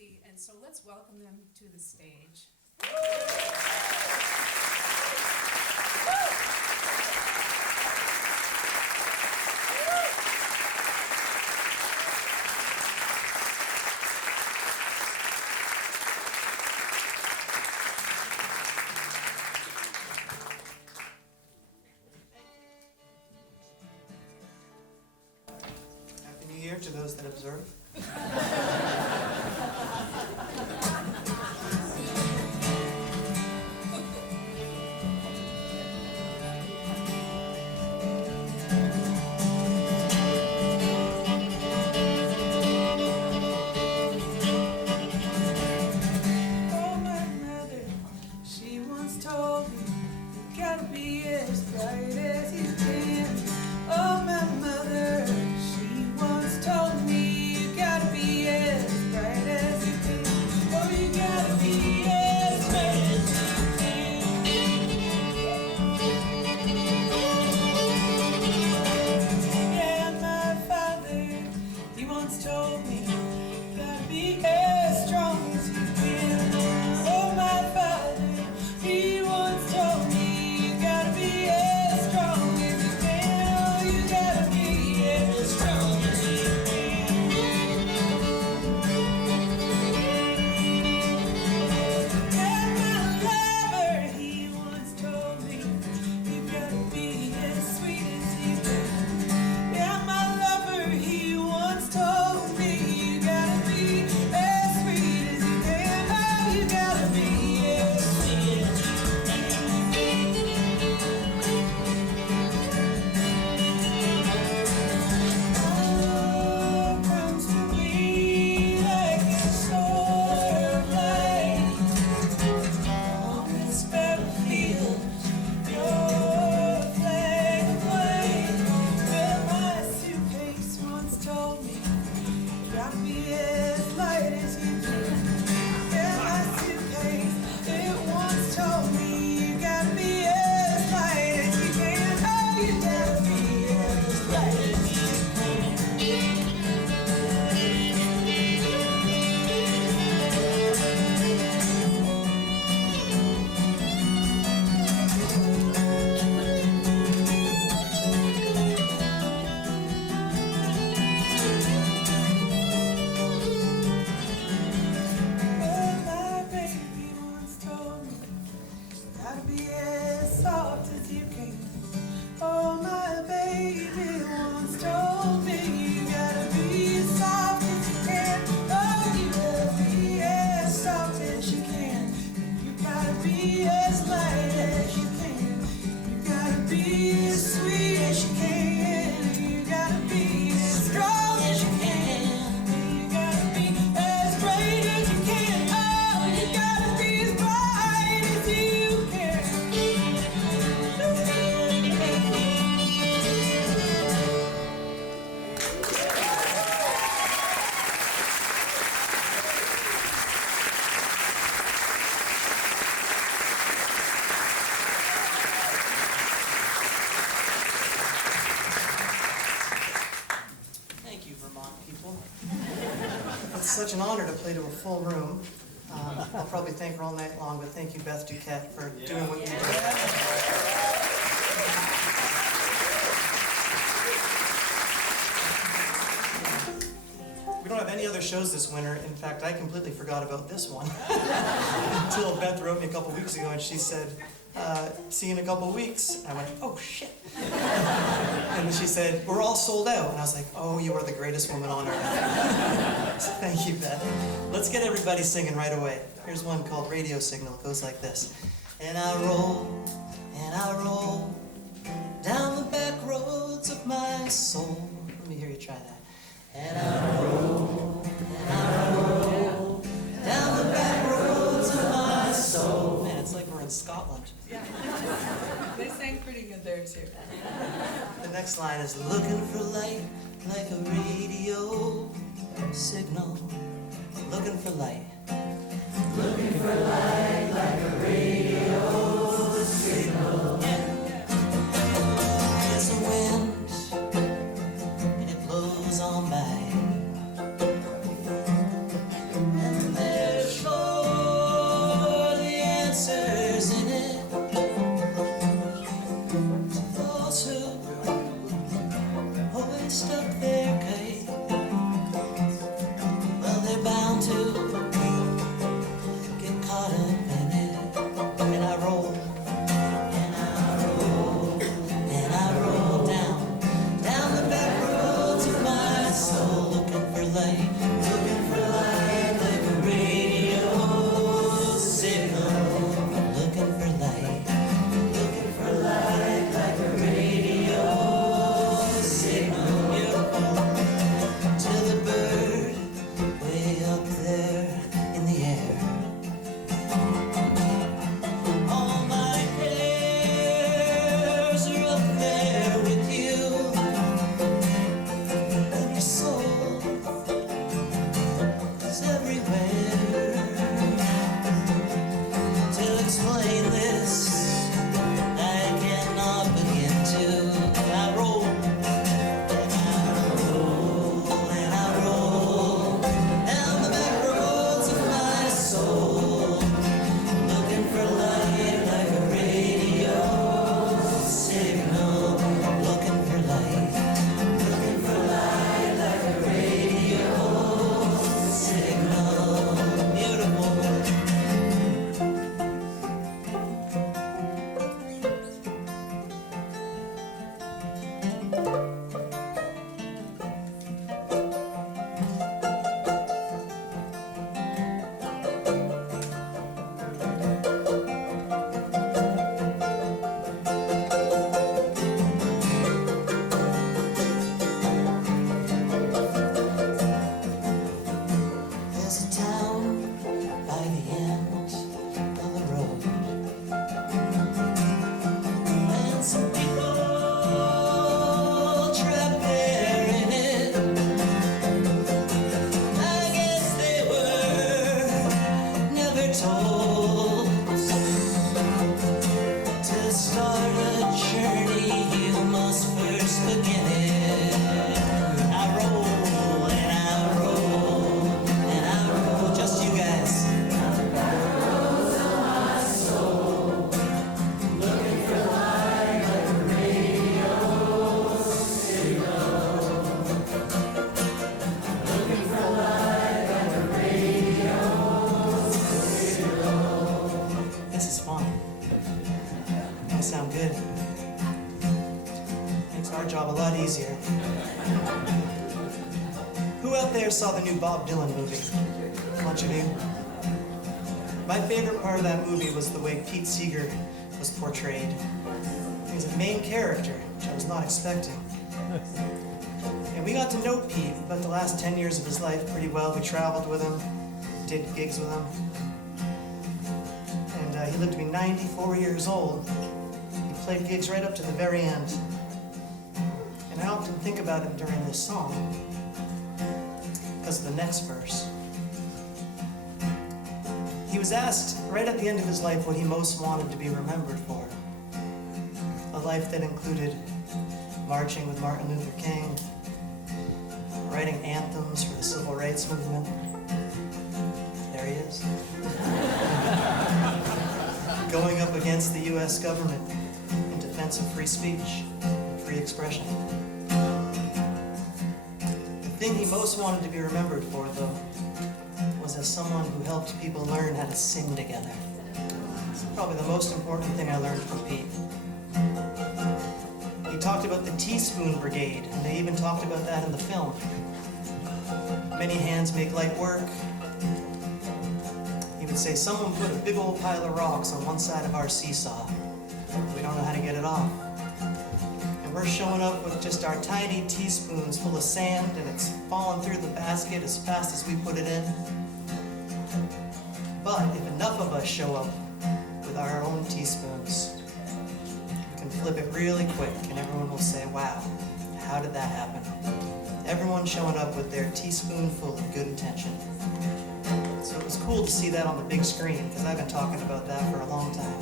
Ruthy, and so let's welcome them to the stage. Happy New Year to those that observe. Oh, my mother, she once told me, you gotta be as bright as you can. Oh, my mother, she once told me, you gotta be as bright as you can. Oh, you gotta be as bright as you can. Yeah, my father, he once told me, you gotta be as strong as you can. Oh, my father, he once told me, you gotta be as strong as you can. Oh, you gotta be as strong as you can. And my lover, he once told me, you gotta be as sweet as you can. Yeah, my lover, he once told me, you gotta be as sweet as you can. Oh, you gotta be as sweet as you Oh, comes to me like a sword of light on this battlefield. Your flag of white. Well, my suitcase once told me, you gotta be as light as you can. Yeah, my suitcase, it once told me, you gotta be as light as you can. Oh, you gotta be as light as you can. Oh, my baby once told me, gotta be as soft as you can. Oh, my baby once told me, you gotta be as soft as you can. Oh, you gotta be as soft as you can. You gotta be as light as you can. You gotta be as sweet as you can. You gotta be as strong as you can. You gotta be as bright as you can. Oh, you gotta be as bright as you can. Thank you, Vermont people. It's such an honor to play to a full room. I'll probably thank her all night long, but thank you, Beth Duquette, for doing what you did. We don't have any other shows this winter. In fact, I completely forgot about this one until Beth wrote me a couple weeks ago, and she said, see you in a couple weeks. And I went, oh, shit. And then she said, we're all sold out. And I was like, oh, you are the greatest woman on earth. So thank you, Beth. Let's get everybody singing right away. Here's one called Radio Signal. It goes like this. And I roll down the back roads of my soul. Let me hear you try that. And I roll down the back roads of my soul. Man, it's like we're in Scotland. Yeah. They sang pretty good there, too. The next line is looking for light like a radio signal. Looking for light. Looking for light like a radio signal. It's a wind and it blows on by. And want to get caught up in it. And I roll, and I roll, and I roll down the back roads of my soul, looking for light like a radio signal. Looking for light like a radio signal. Beautiful. To the bird way up there in the air. All my hairs are up there with you, and your soul is everywhere. To explain this, I cannot begin to. I roll, and I roll, and I roll down the back roads of my soul, looking for light like a radio signal. Looking for light like a radio signal. Beautiful. There's a town by the end of the road, and some people trapped there in it. I guess they were never told. To start a journey, you must first begin it. I roll, and I roll, and I roll, just you guys. This is fun. I sound good. Makes our job a lot easier. Who out there saw the new Bob Dylan movie? A bunch of you. My favorite part of that movie was the way Pete Seeger was portrayed. He was a main character, which I was not expecting. And we got to know Pete about the last 10 years of his life pretty well. We traveled with him, did gigs with him. And he lived to be 94 years old. He played gigs right up to the very end. And I often think about it during this song because of the next verse. He was asked right at the end of his life what he most wanted to be remembered for. A life that included marching with Martin Luther King, writing anthems for the civil rights movement. There he is. Going up against the U.S. government in defense of free speech and free expression. The thing he most wanted to be remembered for, though, was as someone who helped people learn how to sing together. It's probably the most important thing I learned from Pete. He talked about the Teaspoon Brigade, and they even talked about that in the film. Many hands make light work. He would say, someone put a big old pile of rocks on one side of our seesaw. We don't know how to get it off. And we're showing up with just our tiny teaspoons full of sand, and it's falling through the basket as fast as we put it in. But if enough of us show up with our own teaspoons, we can flip it really quick, and everyone will say, wow, how did that happen? Everyone showing up with their teaspoonful of good intention. So it was cool to see that on the big screen, because I've been talking about that for a long time.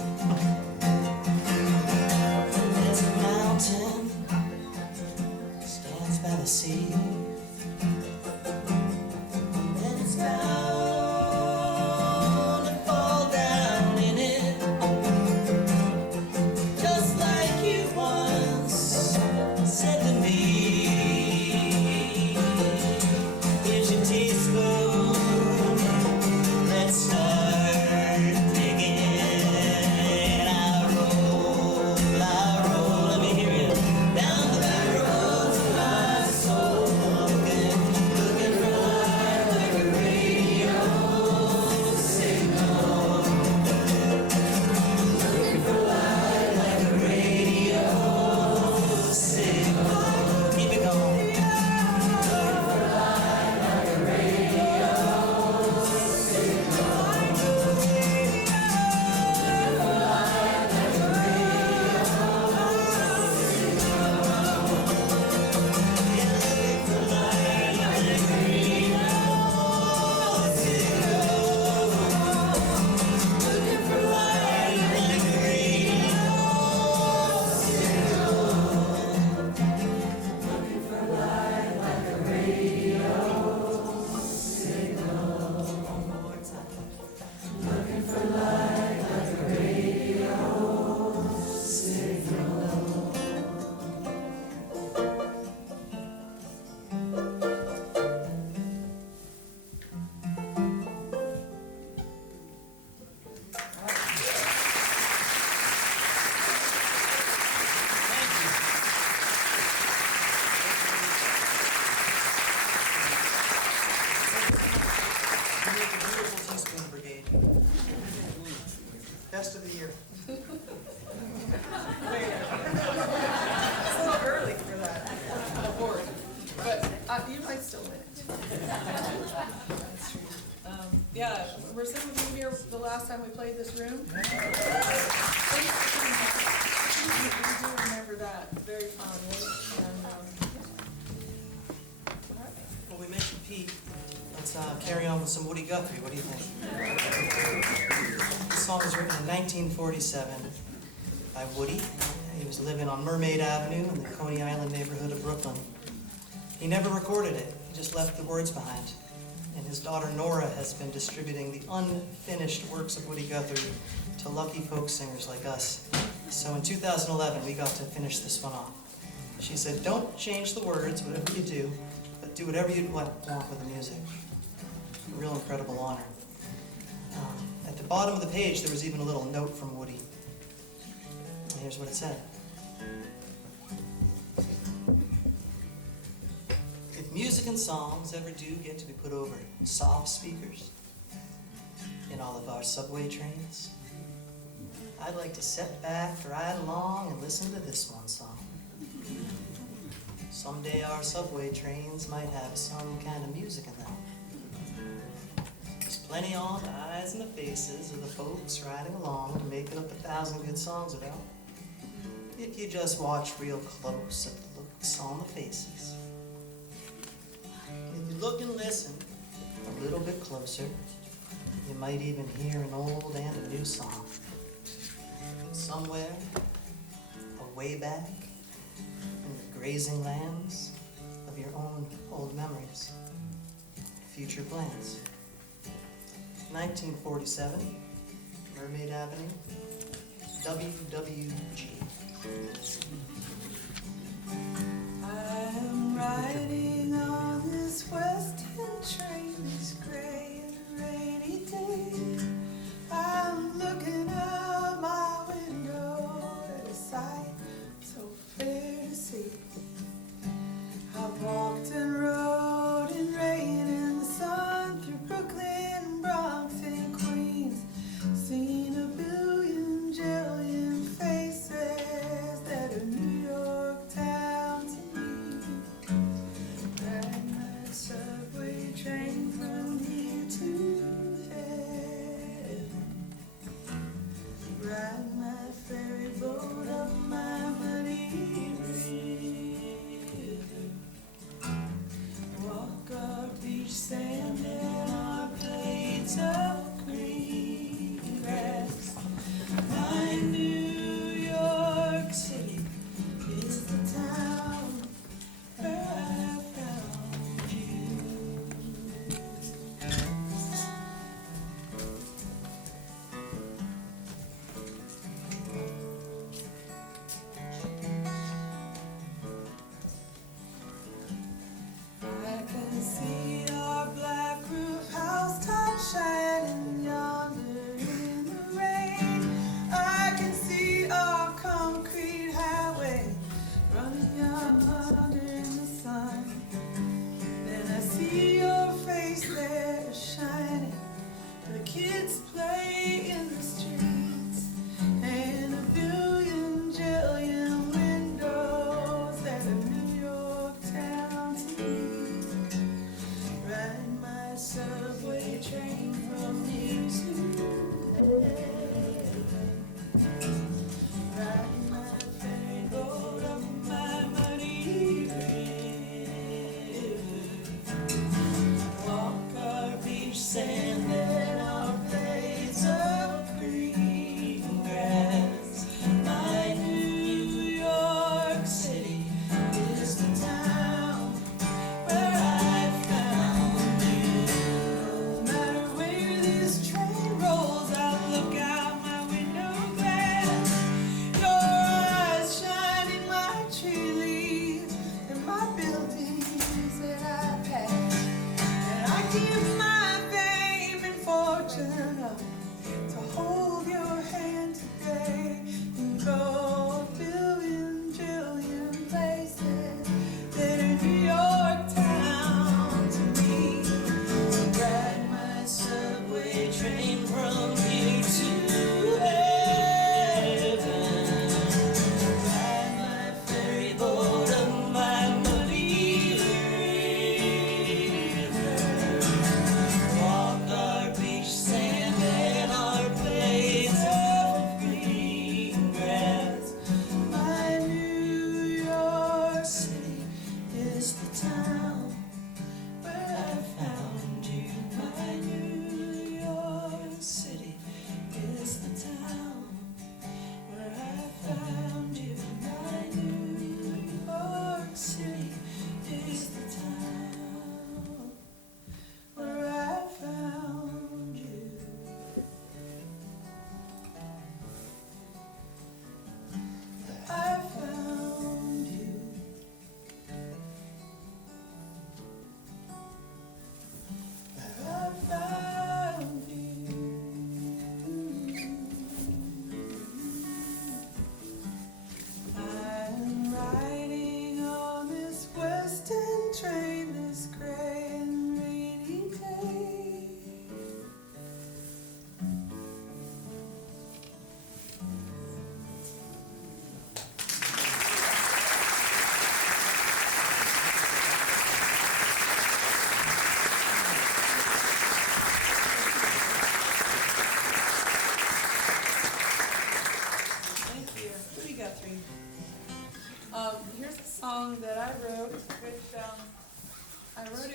There's a mountain, stands by the sea, and it's bound to fall down in it, just like you once said to me. Here's your teaspoon. That's true. Yeah, were some of you here the last time we played this room? Thanks for coming back. We do remember that very fondly. And, Well, we mentioned Pete. Let's carry on with some Woody Guthrie. What do you think? This song was written in 1947 by Woody. He was living on Mermaid Avenue in the Coney Island neighborhood of Brooklyn. He never recorded it. He just left the words behind. And his daughter Nora has been distributing the unfinished works of Woody Guthrie to lucky folk singers like us. So in 2011, we got to finish this one off. She said, don't change the words, whatever you do, but do whatever you want with the music. A real incredible honor. At the bottom of the page, there was even a little note from Woody. And here's what it said. If music and songs ever do get to be put over soft speakers in all of our subway trains, I'd like to sit back, ride along, and listen to this one song. Someday our subway trains might have some kind of music in them. There's plenty on the eyes and the faces of the folks riding along to make it up 1,000 good songs about. If you just watch real close at the looks on the faces. If you look and listen a little bit closer, you might even hear an old and a new song. Somewhere, way back in the grazing lands of your own old memories, future plans. 1947, Mermaid Avenue, WWG. I'm riding on this western train this gray and rainy day. I'm looking out my window at a sight so fair to see. I've walked and rode in rain and the sun through Brooklyn, Bronx, and Queens. Seen a billion jillion faces that are New York town to me. Ride my subway train from here to heaven. Ride my ferry boat up my muddy river. Walk our beach sand and our plains of green grass. My New York City is the town where I found you. I can see our black room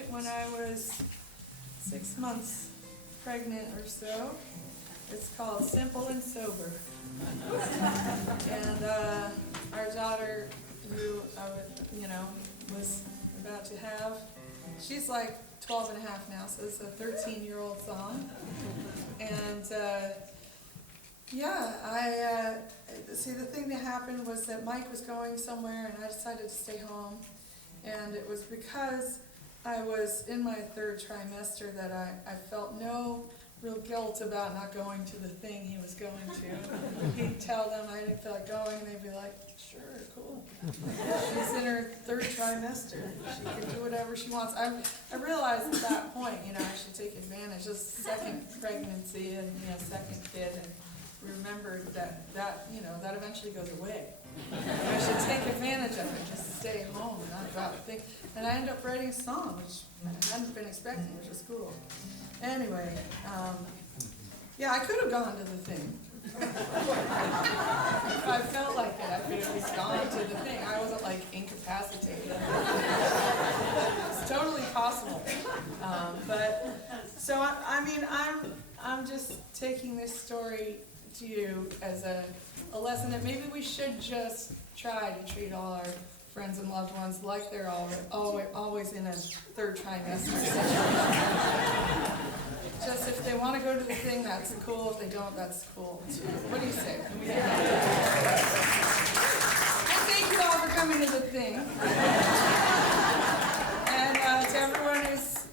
it when I was 6 months pregnant or so. It's called Simple and Sober. And our daughter, who I would, was about to have, she's like 12 and a half now, so it's a 13-year-old song. And see, the thing that happened was that Mike was going somewhere and I decided to stay home. And it was because I was in my 3rd trimester that I felt no real guilt about not going to the thing he was going to. He'd tell them I didn't feel like going, and they'd be like, sure, cool. She's in her 3rd trimester. She can do whatever she wants. I realized at that point, I should take advantage. Just 2nd pregnancy and 2nd kid, and remembered that eventually goes away. I should take advantage of it, just stay home and not go out and think. And I ended up writing a song, which I hadn't been expecting, which was cool. Anyway, I could have gone to the thing. If I felt like it, I could have just gone to the thing. I wasn't like incapacitated. It's totally possible. I'm just taking this story to you as a lesson that maybe we should just try to treat all our friends and loved ones like they're always in a 3rd trimester situation. Just if they want to go to the thing, that's cool. If they don't, that's cool too. What do you say? And thank you all for coming to the thing. And to everyone who's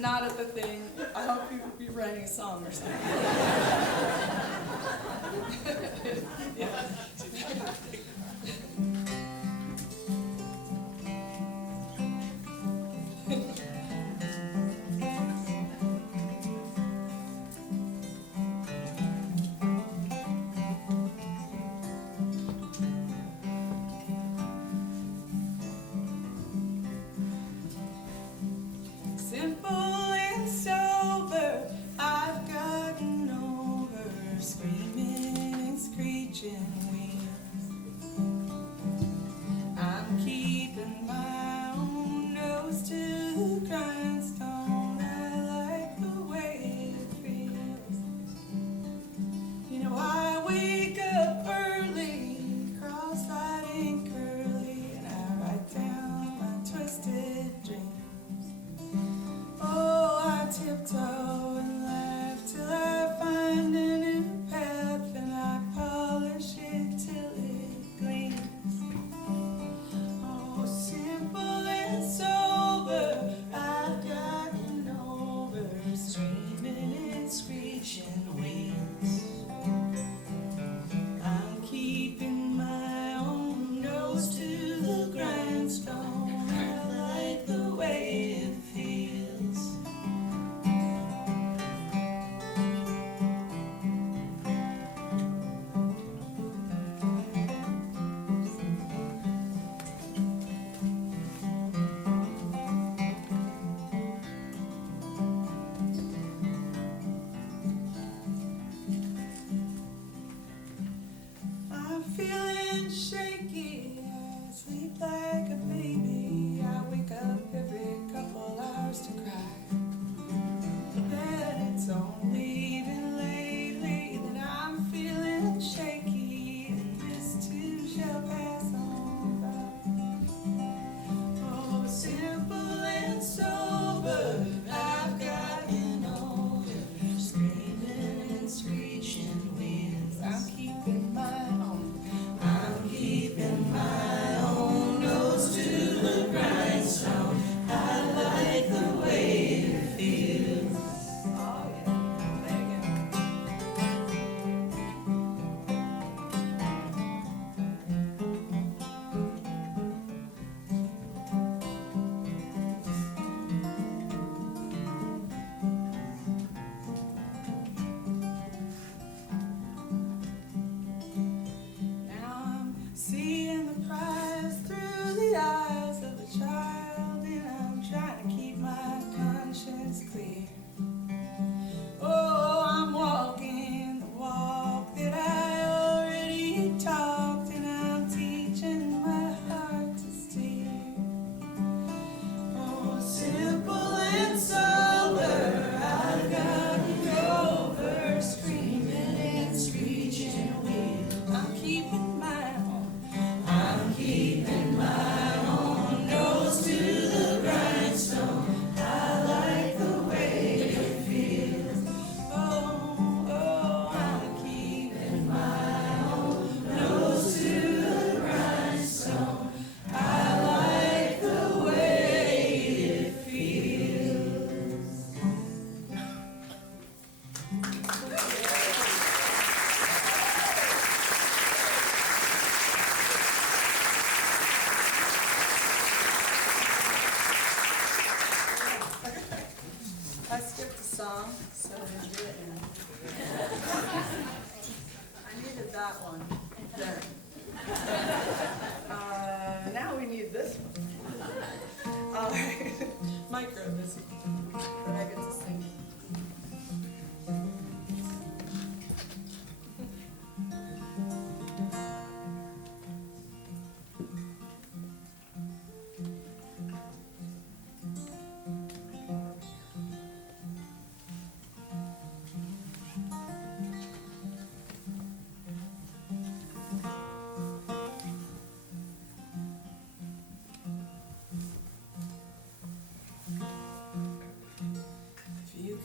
not at the thing, I hope you will be writing a song or something. Yeah. Simple and sober, I've gotten over screaming and screeching wheels. I'm keeping my own nose to the grindstone. I like the way it feels. I wake up early, cross-eyed and curly, and I write down my twisted dreams. Oh, song, so we'll do it now. I needed that one. There. Now we need this one. All right. Micro this one. But I get to sing. If you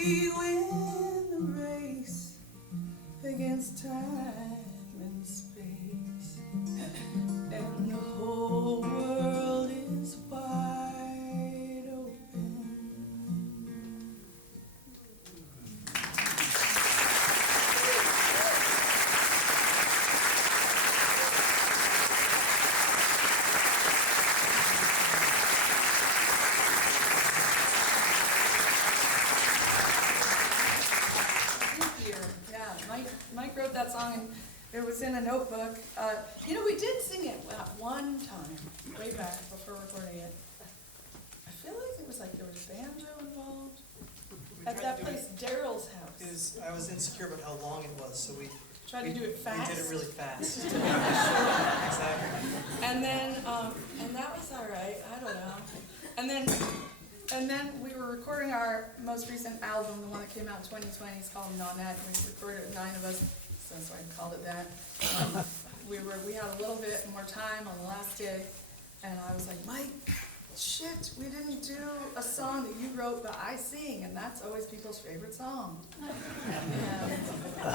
we win the race against time and space, and the whole world is wide open. Thank you. Yeah, Mike wrote that song and it was in a notebook. We did sing it at one time, way back before recording it. I feel like it was like there was banjo involved. At that place, Daryl's house. I was insecure about how long it was, so we Tried to do it fast. We did it really fast. Just to make it short. Exactly. And then, and that was all right. I don't know. And then we were recording our most recent album, the one that came out in 2020. It's called Nonette. We recorded it, 9 of us, so that's why I called it that. We had a little bit more time on the last day, and I was like, Mike, shit, we didn't do a song that you wrote, but I sing, and that's always people's favorite song. And I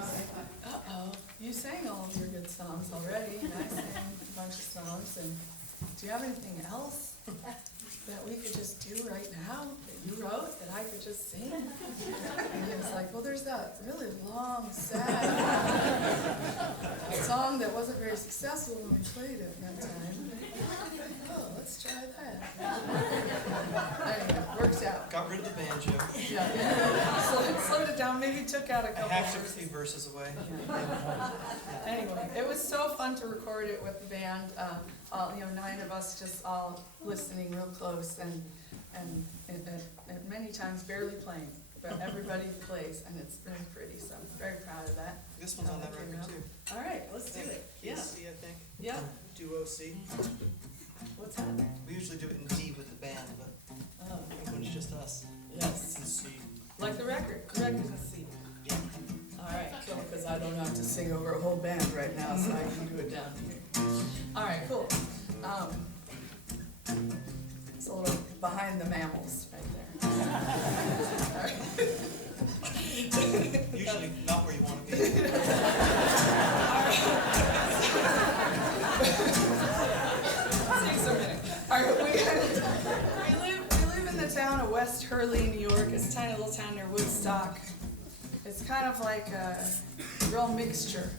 was like, uh-oh, you sang all of your good songs already, and I sang a bunch of songs, and do you have anything else that we could just do right now, that you wrote, that I could just sing? And he was like, well, there's that really long, sad song that wasn't very successful when we played it that time. Oh, let's try that. Anyway, works out. Got rid of the banjo. Yeah. Slowed it down, maybe took out a I couple hacked a verses. few verses away. Anyway, it was so fun to record it with the band. 9 of us just all listening real close and many times barely playing, but everybody plays and it's very pretty. So I'm very proud of that. This one's on that record too. All right, let's do it. Yeah. C, I think. Yeah. Duo C. What's that? We usually do it in D with the band, but Oh, when it's just us, yes. it's in C. Like the record. The record's in C. Yeah. All right, cool, because I don't have to sing over a whole band right now, so I can do it down here. All right, cool. It's a little behind the mammals right there. All right. Usually not where you want to be. See so many. All right, we live in the town of West Hurley, New York. It's a tiny little town near Woodstock. It's kind of like a real mixture.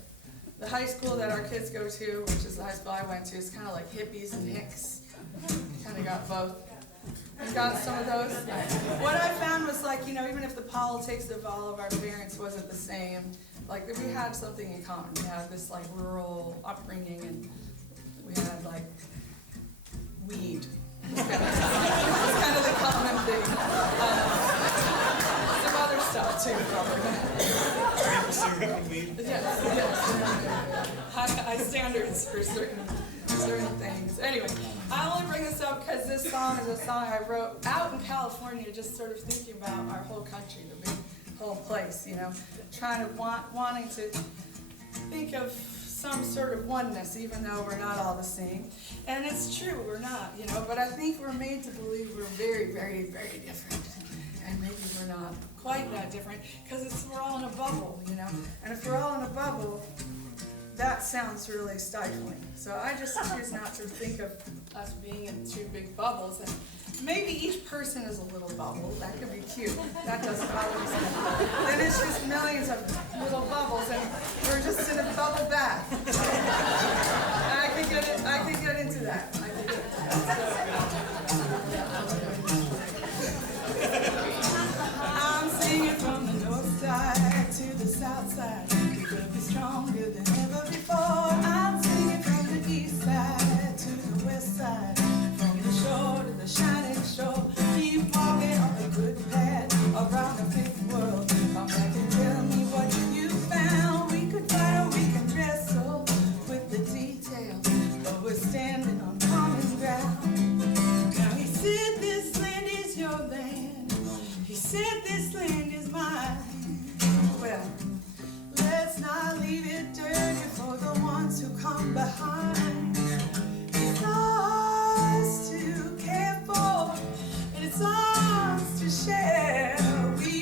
The high school that our kids go to, which is the high school I went to, is kind of like hippies and hicks. Kind of got both. We've got some of those. What I found was like, even if the politics of all of our parents wasn't the same, like we had something in common. We had this like rural upbringing and we had like weed. It was kind of the common thing. Some other stuff too, probably. Pursuing weed. Yes. High standards for certain things. Anyway, I only bring this up because this song is a song I wrote out in California, just sort of thinking about our whole country, the big whole place, trying to wanting to think of some sort of oneness, even though we're not all the same. And it's true, we're not, but I think we're made to believe we're very, very, very different. And maybe we're not quite that different because we're all in a bubble, And if we're all in a bubble, that sounds really stifling. So I just choose not to think of us being in 2 big bubbles. And maybe each person is a little bubble. That could be cute. That doesn't bother me. Then it's just millions of little bubbles, and we're just in a bubble bath. I could get into that. I'm singing from the north side to the south side. We could be stronger than ever before. I'm singing from the east side to the west side, from the shore to the shining shore. Keep walking on the good path around the big world. Come back and tell me what you found. We could fight or we can wrestle with the details, but we're standing on common ground. Now he said this land is your land. He said this land is mine. Well, let's not leave it dirty for the ones who come behind. It's ours to care for, and it's ours to share. We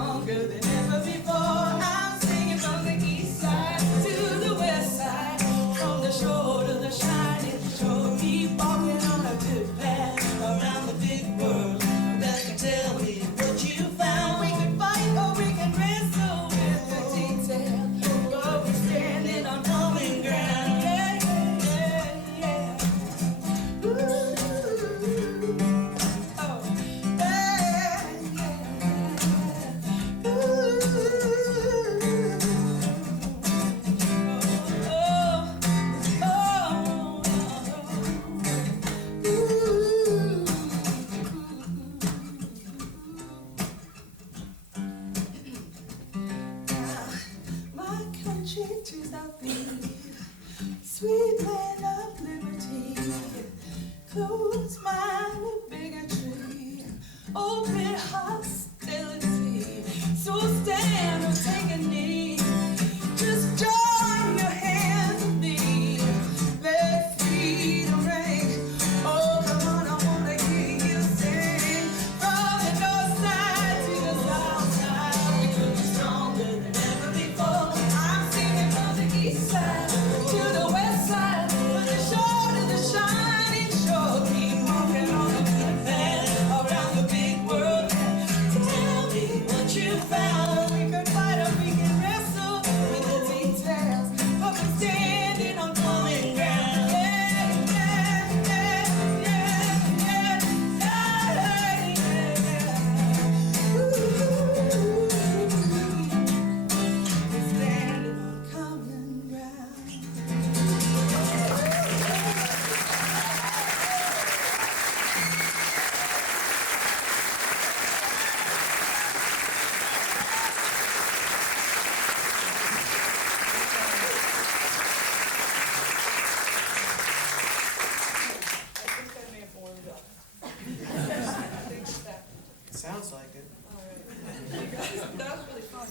stronger than ever before. I'm singing from the east side to the west side, from the shore to the shining shore. Keep walking on a good path around the big world. That can tell me what you found. We can fight or we can wrestle with the detail, but we're standing on common ground. Yeah, yeah, yeah. Ooh. Oh, yeah, yeah. Ooh. Oh, oh, my country to thee, sweet land of liberty, close mind of bigotry, open hostility. So stand or take a knee, just join your hands with me. Let freedom ring. Oh, come on, I wanna hear you sing. From the north side to the south side, we could be stronger than ever before. I'm singing from the east side to the west side, from the shore to the shining shore. Keep walking on the good path around the big world. Tell me what you found. We could fight or we can wrestle with the details, but we're standing on common ground. Yeah, yeah, yeah, yeah, yeah, yeah. Ooh, we're standing on common ground. I think I may have warmed up. I think that. Sounds like it. All right. You guys, that was really fun.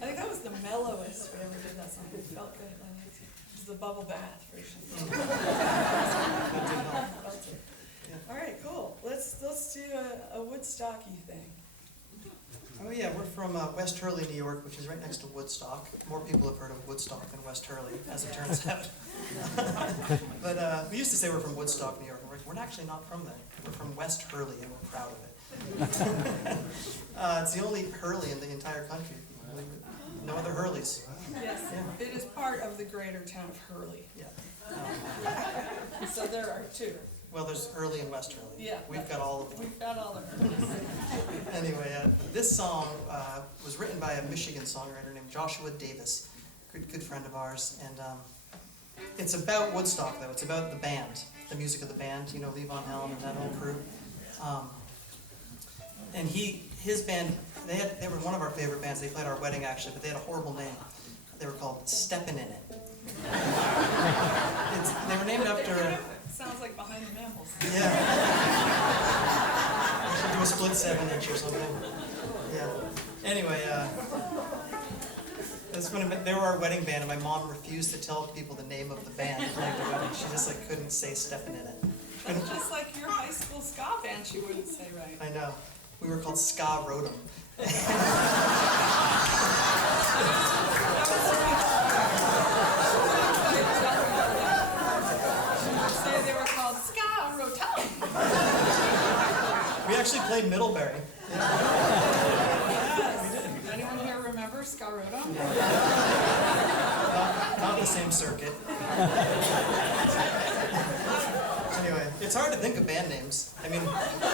I think that was the mellowest we ever did that song. It felt good. I liked it. It was the bubble bath version. Felt it. All right, cool. Let's do a Woodstocky thing. Oh yeah, we're from West Hurley, New York, which is right next to Woodstock. More people have heard of Woodstock than West Hurley, as it turns out. But we used to say we're from Woodstock, New York. We're actually not from there. We're from West Hurley, and we're proud of it. It's the only Hurley in the entire country. No other Hurleys. Yes, it is part of the greater town of Hurley. Yeah. So there are two. Well, there's Hurley and West Hurley. Yeah. We've got all of them. We've got all the Hurleys. Anyway, this song was written by a Michigan songwriter named Joshua Davis, good friend of ours, and it's about Woodstock, though. It's about the band, the music of the band, you know, Levon Helm and that whole crew. And his band, they were one of our favorite bands. They played our wedding, actually, but they had a horrible name. They were called Steppin' In It. They were named after... Sounds like Behind the Mammals. Yeah. We should do a split 7-inch or something. Yeah. Anyway, they were our wedding band, and my mom refused to tell people the name of the band playing the wedding. She just couldn't say Steppin' In It. That's just like your high school ska band she wouldn't say right. I know. We were called Ska Rotom. Say they were called Ska Rotom. We actually played Middlebury. Yes. Anyone here remember Ska Rotom? Not the same circuit. Anyway, it's hard to think of band names. I mean,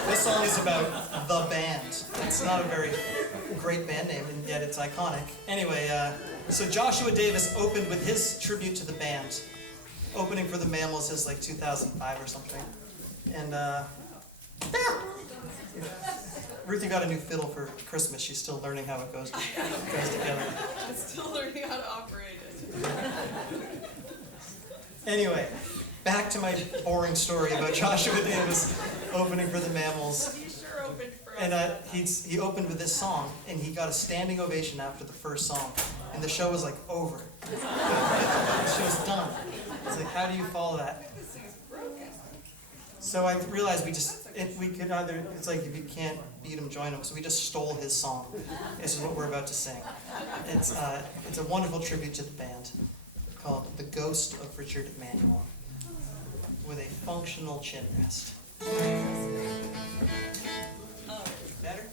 this song is about the band. It's not a very great band name, and yet it's iconic. Anyway, so Joshua Davis opened with his tribute to the band. Opening for the Mammals is 2005 or something. And Ruthy got a new fiddle for Christmas. She's still learning how it goes together. I'm still learning how to operate it. Anyway, back to my boring story about Joshua Davis opening for the Mammals. He sure opened for us. And he opened with this song, and he got a standing ovation after the first song. And the show was over. The show's done. It's how do you follow that? This thing's broken. So I realized we could either, it's like if you can't beat him, join him. So we just stole his song. This is what we're about to sing. It's a wonderful tribute to the band called "The Ghost of Richard Emanuel" with a functional chin rest. Better?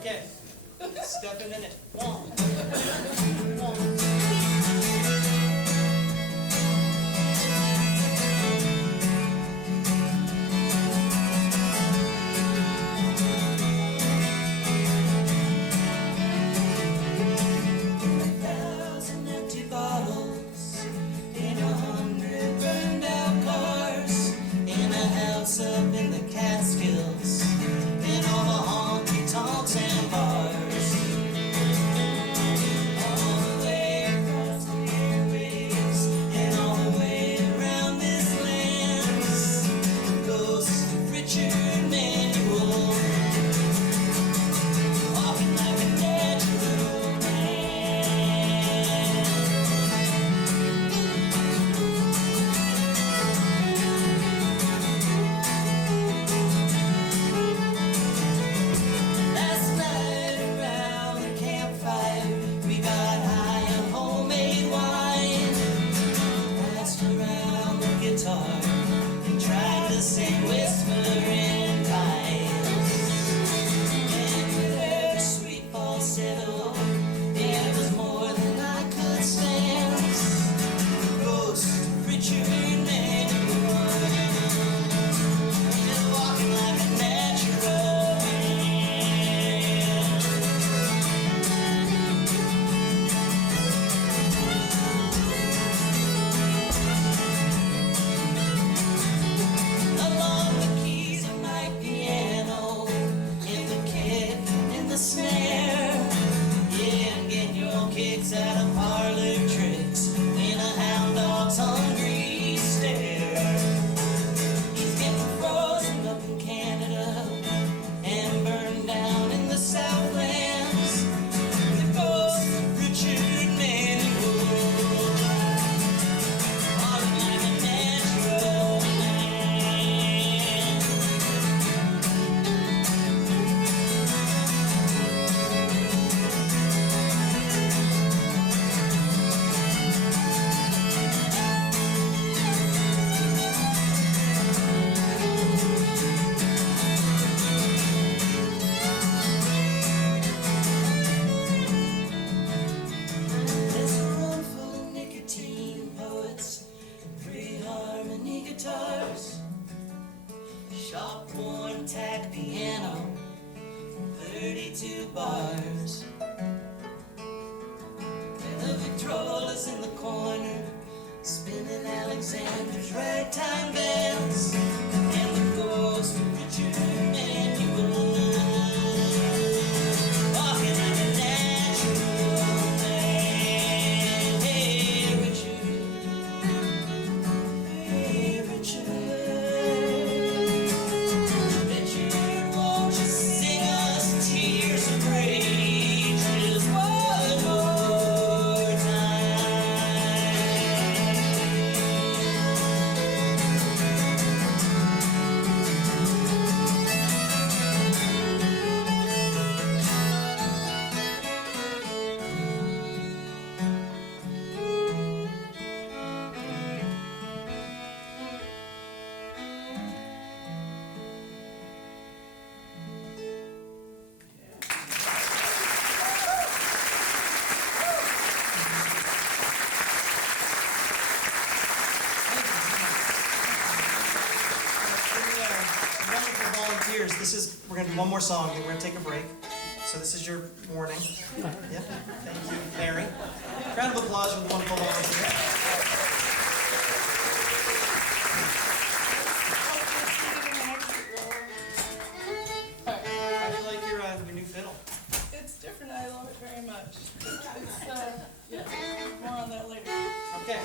Okay. Stepping in it. One. Up in the Catskills, in all the honky tonks and bars, all the way across the airwaves, and all the way around this land, ghost of Richard Manuel, walking like a natural man. Last night around the campfire, we got high on homemade wine, passed around the guitar, and tried to sing whispering pines. And with every sweet falsetto, it was more than I could stand. Ghost of Richard Manuel, just walking like a natural man. Along the keys of my piano, in the kick, in the snare, yeah, and get your kicks out of parlor tricks, in a hound dog's hungry stare. He's getting frozen up in Canada and burned down in the Southlands. The ghost of Richard Manuel, walking like a natural man. There's a room full of nicotine poets, three-harmony guitars, shop-worn tack piano, 32 bars. And the Victrola's in the corner, spinning Alexander's ragtime bands, and the ghost of Richard Manuel, walking like a natural man. Hey, Richard. Hey, Richard. Richard, won't you sing us Tears of Rage just one more time? Wonderful volunteers. We're going to do one more song, then we're going to take a break. So this is your warning. Yeah, thank you, Mary. Round of applause for the wonderful volunteers. How do you like your new fiddle? It's different. I love it very much. It's yeah, more on that later. Okay.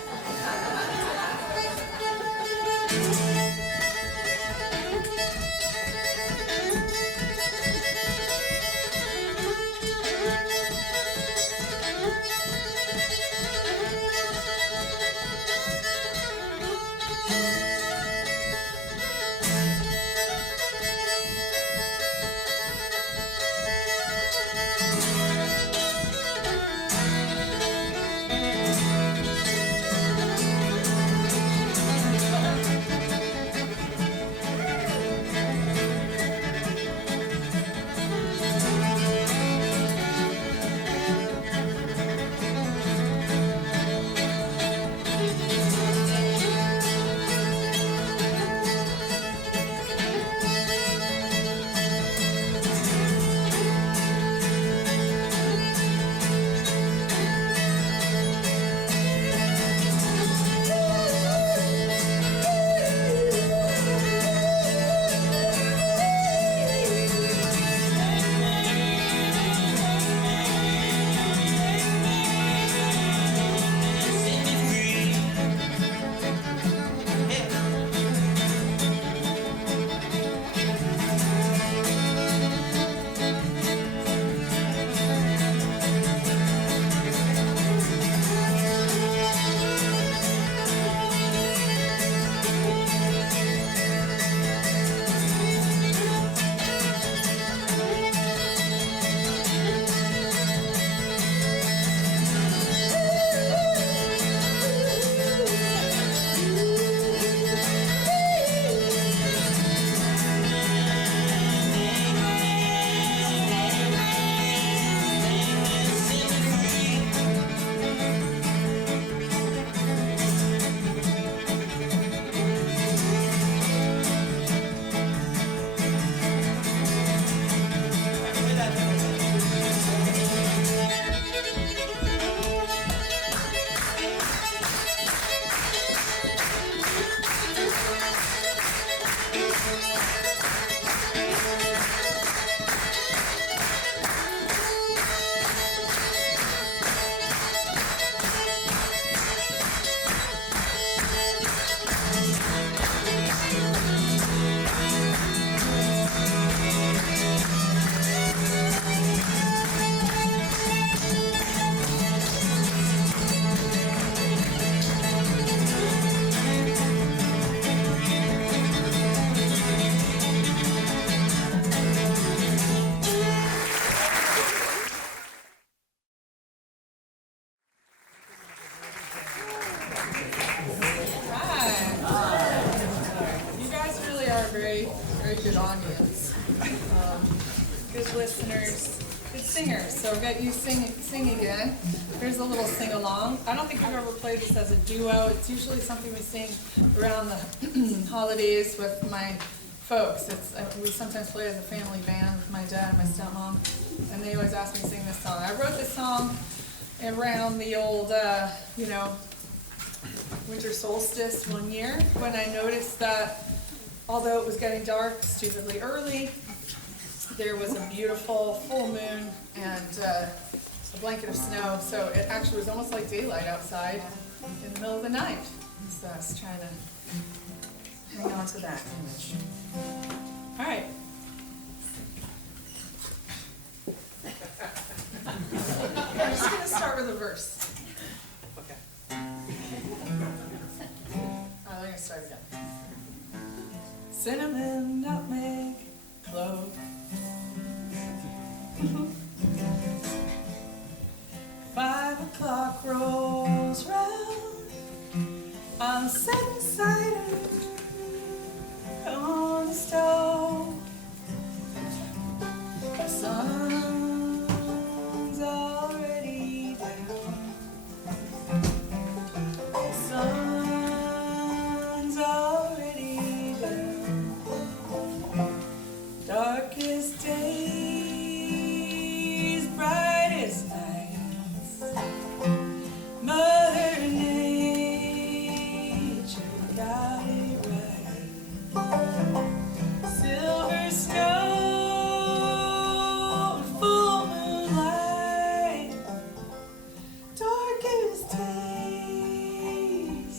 good listeners, good singers. So we've got you sing again. Here's a little sing-along. I don't think we've ever played this as a duo. It's usually something we sing around the holidays with my folks. We sometimes play as a family band with my dad and my stepmom, and they always ask me to sing this song. I wrote this song around the old, winter solstice one year when I noticed that although it was getting dark stupidly early, there was a beautiful full moon and a blanket of snow, so it actually was almost like daylight outside in the middle of the night. So I was trying to hang on to that image. All right. I'm just going to start with a verse. Okay. I'm going to start again. Cinnamon, nutmeg, clove. 5 o'clock rolls round. I'm setting cider on the stove. The sun's already down. The sun's already down. Darkest days, brightest nights. Mother Nature got it right. Silver snow, full moonlight. Darkest days,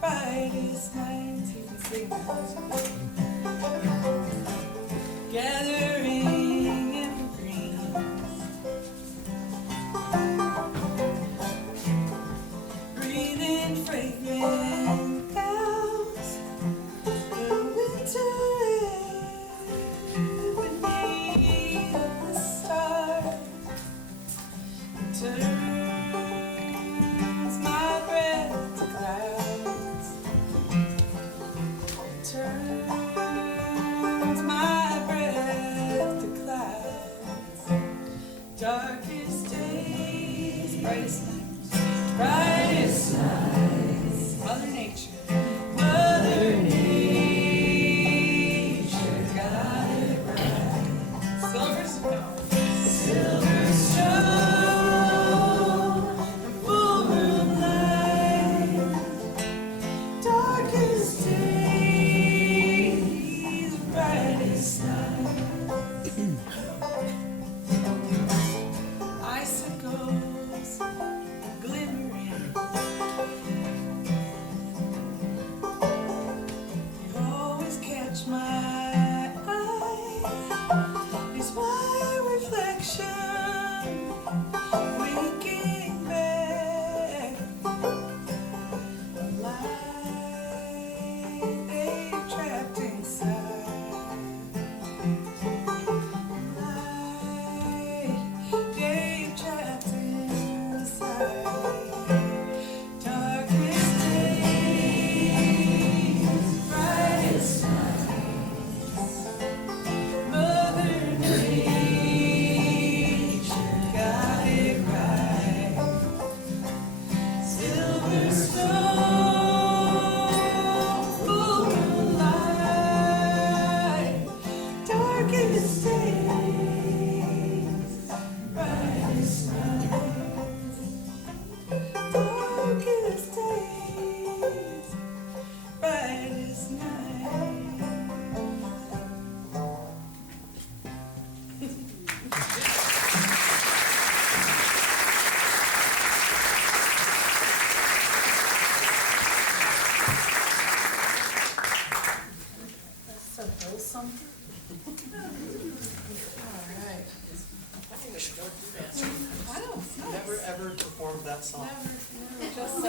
brightest nights. You can sing that. Gathering evergreens, breathing fragrant gowns, the winter air beneath the stars turns my breath to clouds, turns my breath to clouds. Darkest days, brightest nights, brightest nights. Mother Nature, Mother Nature got it right. Silver snow, silver snow, and full moonlight. Darkest days, brightest nights. Icicles glimmering. You always catch my eye. Is my reflection winking back the light they've trapped inside. Light they've trapped inside. Darkest days, brightest nights. Mother Nature got it right. Silver snow, full moonlight. Darkest days, brightest nights. Darkest days, brightest nights. That's so wholesome. All right. I don't know. Never ever performed that song. Never, just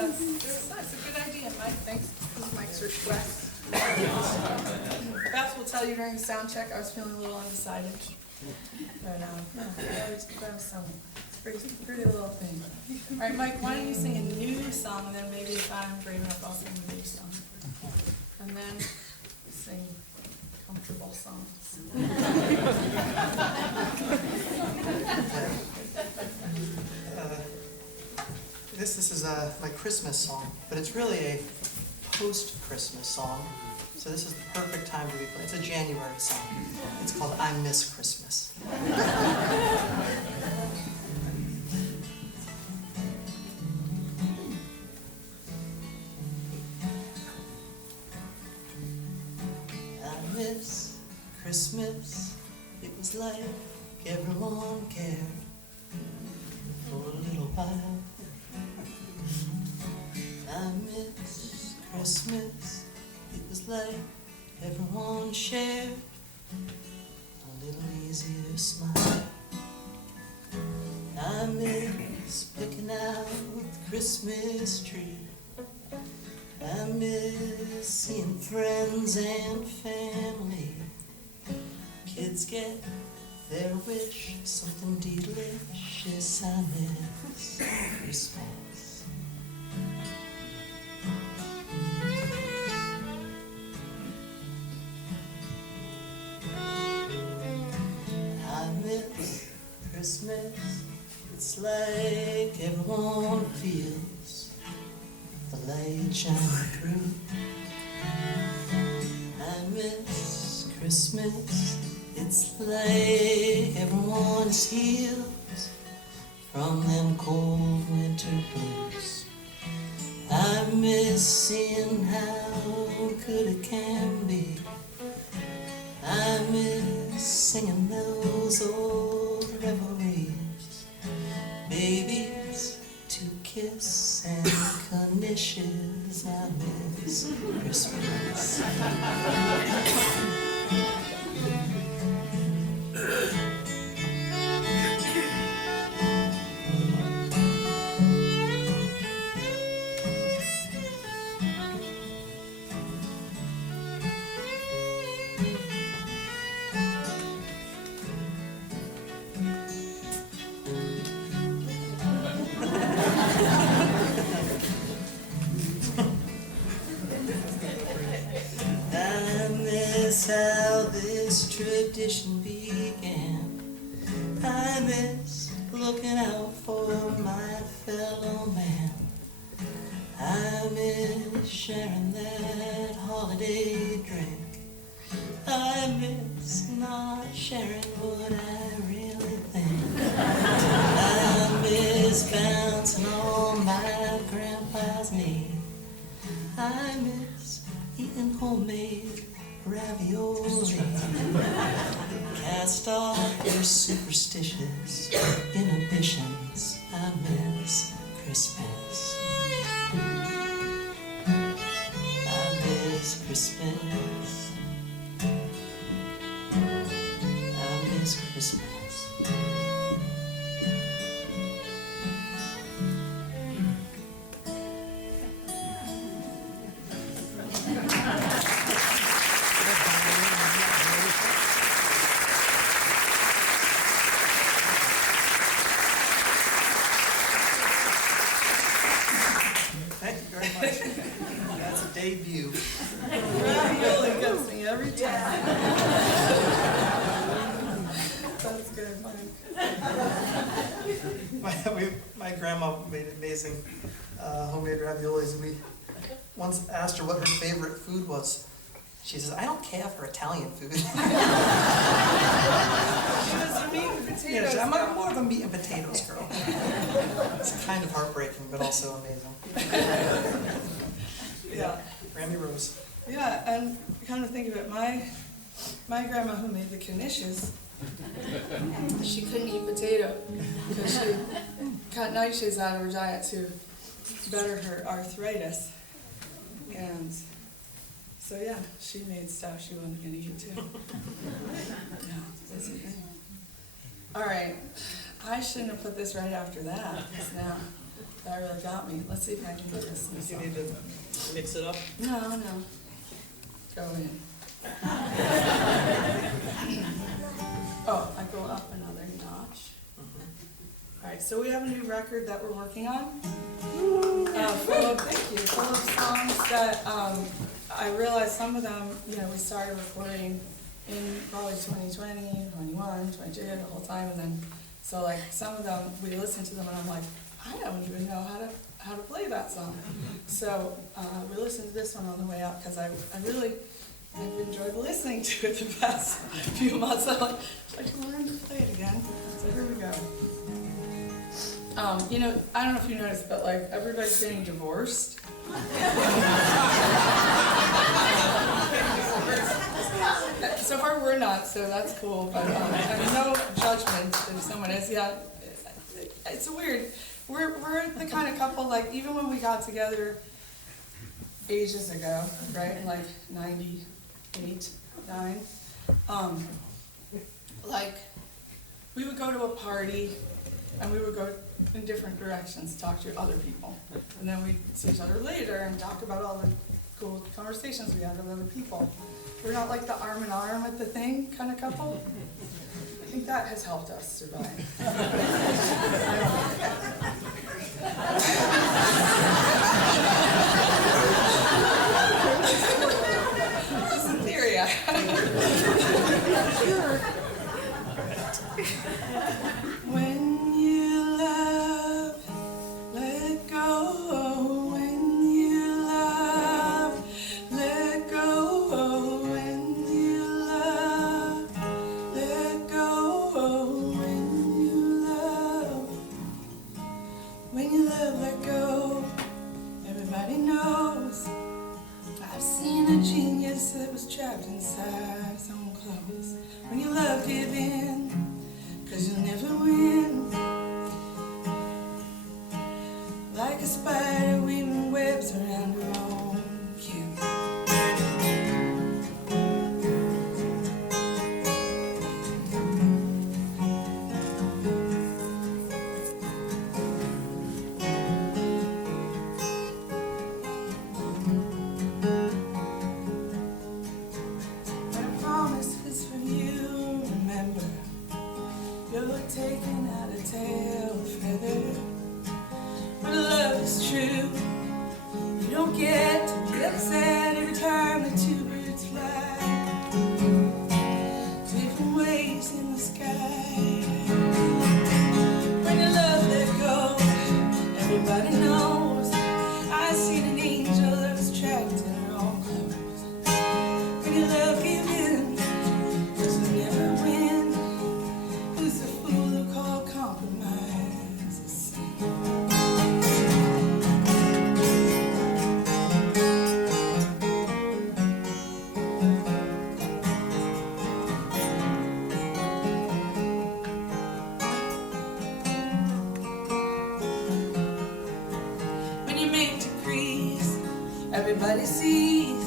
that's a good idea, Mike. Thanks. Those mics are sweat. Beth will tell you during the sound check I was feeling a little undecided. But that was some pretty little thing. All right, Mike, why don't you sing a new song, and then maybe if I'm brave enough, I'll sing a new song. And then sing comfortable songs. my Christmas song, but it's really a post-Christmas song. So this is the perfect time to be playing. It's a January song. It's called I Miss Christmas. I miss Christmas. It was like everyone cared for a little while. I miss Christmas. It was like everyone shared a little easier smile. I miss picking out the Christmas tree. I miss seeing friends and family. Kids get their wish, something delicious. I miss Christmas. I miss Christmas. It's like everyone feels the light shining through. I miss Christmas. It's like everyone heals from them cold winter blues. I miss seeing how good it can be. I miss singing those old reveries. Babies to kiss and conditions. I miss Christmas. I miss how this tradition began. I miss looking out for my fellow man. I miss sharing that holiday drink. I miss not sharing what I really think. I miss bouncing on my grandpa's knee. I miss eating homemade ravioli. Cast off your superstitious inhibitions. I miss Christmas. I miss Christmas. I miss Christmas. Thank you very much. That's a debut. Ravioli gets me every time. That's good, Mike. My grandma made amazing homemade raviolis, and we once asked her what her favorite food was. She says, I don't care for Italian food. She was a meat and potatoes. Yeah, I'm more of a meat and potatoes girl. It's kind of heartbreaking, but also amazing. Yeah. Grammy Rose. Yeah, and kind of think of it, my grandma who made the knishes, she couldn't eat potato because she cut nightshades out of her diet to better her arthritis. And so yeah, she made stuff she wasn't gonna eat too. Yeah, that's the thing. All right, I shouldn't have put this right after that, because now that really got me. Let's see if I can do this. You need to mix it up. No. Go in. Oh, I go up another notch. All right, so we have a new record that we're working on. Full of songs that I realized some of them, we started recording in probably 2020, 21, 22, the whole time, and then so like some of them we listen to them and I'm like, I don't even know how to play that song. So we listened to this one on the way out because I've enjoyed listening to it the past few months. I'd like to learn to play it again. So here we go. You know, I don't know if you noticed, but like everybody's getting divorced. So far we're not, so that's cool. But no judgment if someone is. Yeah, it's weird. We're the kind of couple, like, even when we got together ages ago, right, like 98, 9, like, we would go to a party, and we would go in different directions, talk to other people. And then we'd see each other later and talk about all the cool conversations we had with other people. We're not like the arm in arm at the thing kind of couple. I think that has helped us survive. This is a theory I have. When you love, let go. When you love, let go. When you love, let go. When you love, let go. Everybody knows. I've seen a genius that was trapped inside his own clothes. When you love, give in, 'cause you'll never win. Like a spider weaving webs around her own kin. You're taking out a tail feather. When love is true, you don't get to be upset every time the two birds fly different ways in the sky. When your love let go, everybody knows. I seen an angel that was trapped in her own clothes. When your love give in, 'cause you never win. Who's the fool who called compromise a sin? When you make decrees, everybody sees.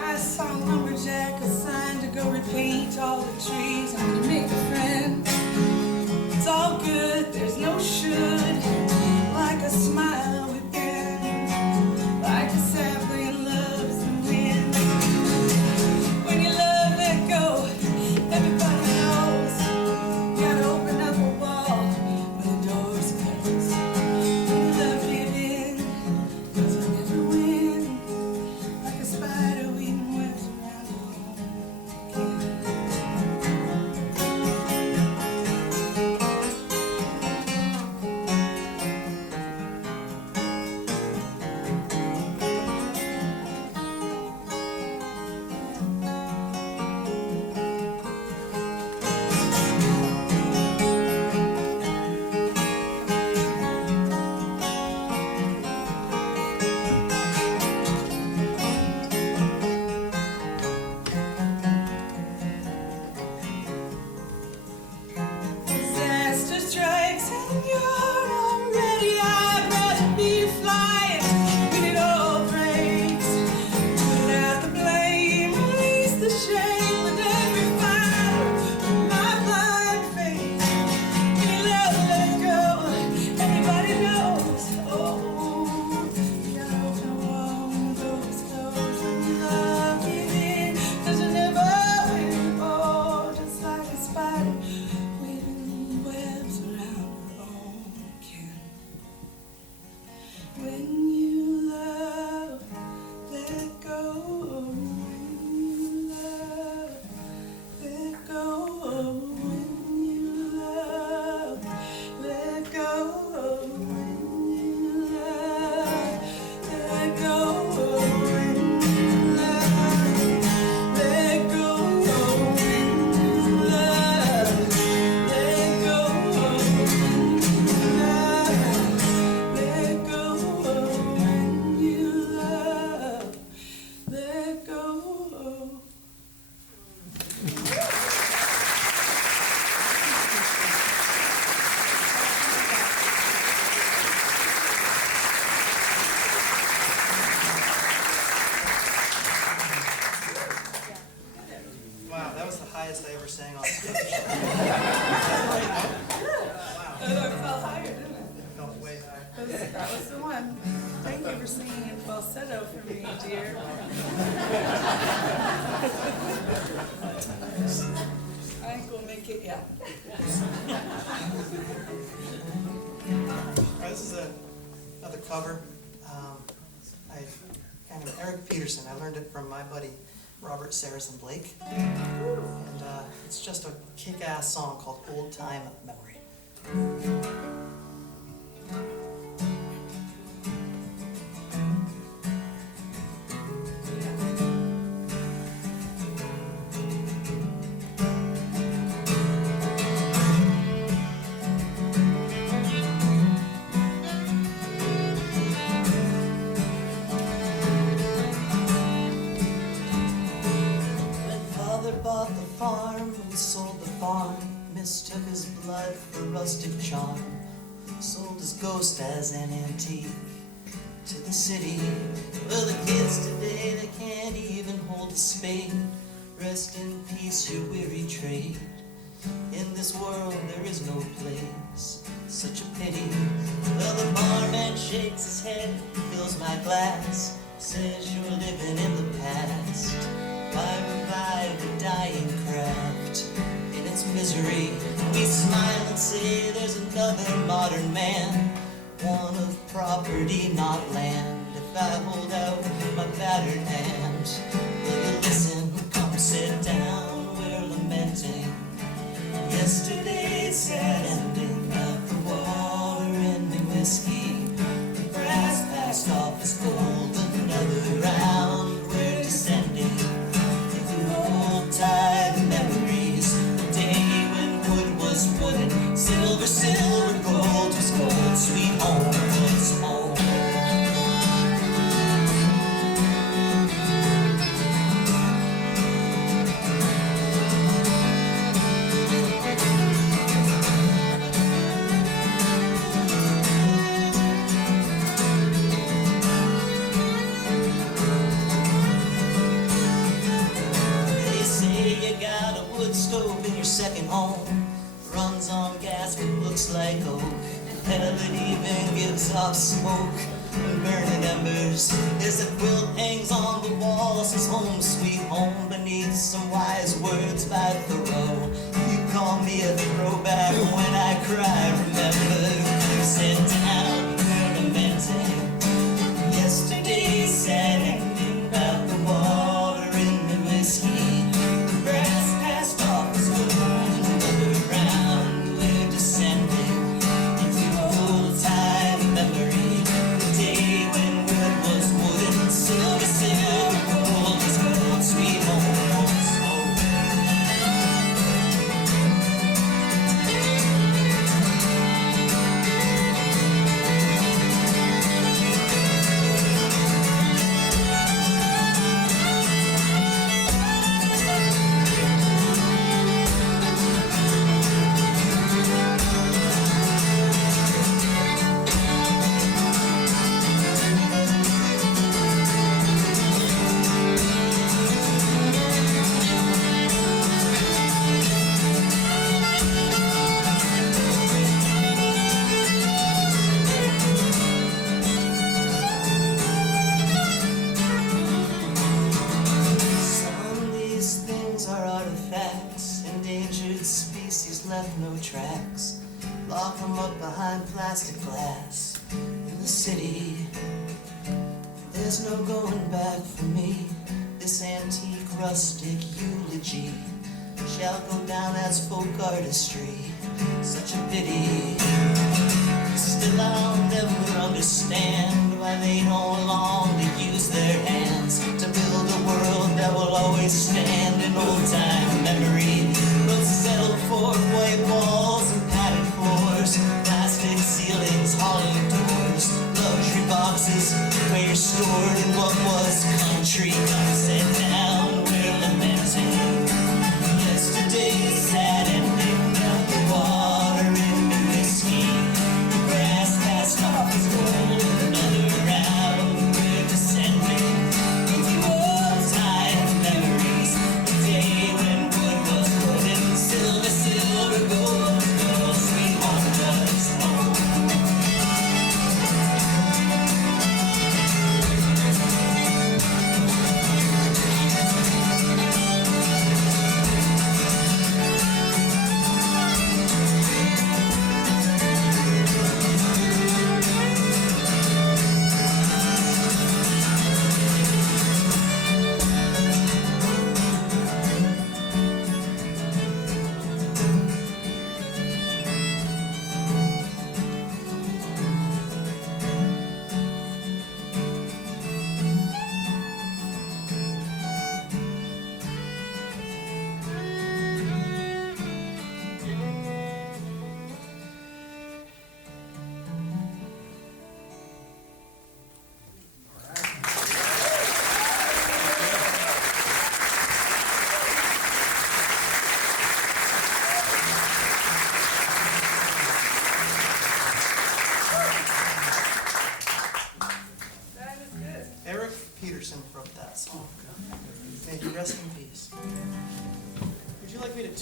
I saw a lumberjack assigned to go repaint all the trees. And when you make a friend, it's all good, there's no should. Like a smile within, like a sapling loves the wind. When you love, let go, everybody knows. You gotta open up a wall when the door's closed. When you love, give in, 'cause you never win. Like a spider weaving webs around your own kin. Disaster strikes and you're not ready. I'd rather be flying when it all breaks. Put out the blame, release the shame with every fiber of my blind faith. When you love, let go, everybody knows. Oh, you gotta open a wall when the door's closed. When you love, give in, 'cause you never win. Oh, just like a spider weaving webs around her own kin. When you love, let go. When you love, let go. When you love, let go. When you love. falsetto for me, dear. I think we'll make it, yeah. This is another cover. Eric Peterson. I learned it from my buddy Robert Saracen Blake. And it's just a kick-ass song called Old Time Memory. Bought the farm, we sold the farm, mistook his blood for rustic charm, sold his ghost as an antique to the city. Well, the kids today, they can't even hold a spade. Rest in peace, your weary trade. In this world there is no place, such a pity. Well, the barman shakes his head, fills my glass, says you're living in the past. Why revive the dying craft in its misery? We smile and say there's another modern man, one of property, not land. If I hold out my battered hand, will you listen? Come sit down, we're lamenting yesterday's sad ending of the water in the whiskey. The brass passed off as gold, another round, we're descending. Old-time memories, the day when wood was wood, silver, silver, gold was gold, sweet home was home. Second home runs on gas but looks like oak. Hell, it even gives off smoke and burning embers. As a quilt hangs on the wall, says home sweet home beneath some wise words by Thoreau. You call me a throwback when I cry. Remember, sit down, we're lamenting yesterday's sad ending about the water in the whiskey. The brass passed off as good. Left no tracks, lock them up behind plastic glass. In the city, there's no going back for me. This antique rustic eulogy shall go down as folk artistry. Such a pity. Still I'll never understand why they don't long to use their hands to build a world that will always stand in old-time memory. We'll settle for white walls and padded floors, plastic ceilings, hollow doors, luxury boxes where you're stored in what was country. Come sit down, we're lamenting yesterday's sad ending of the water in the whiskey. The brass passed off as gold, another round, we're descending into old-time memories. The day when wood was wood and silver, silver, gold.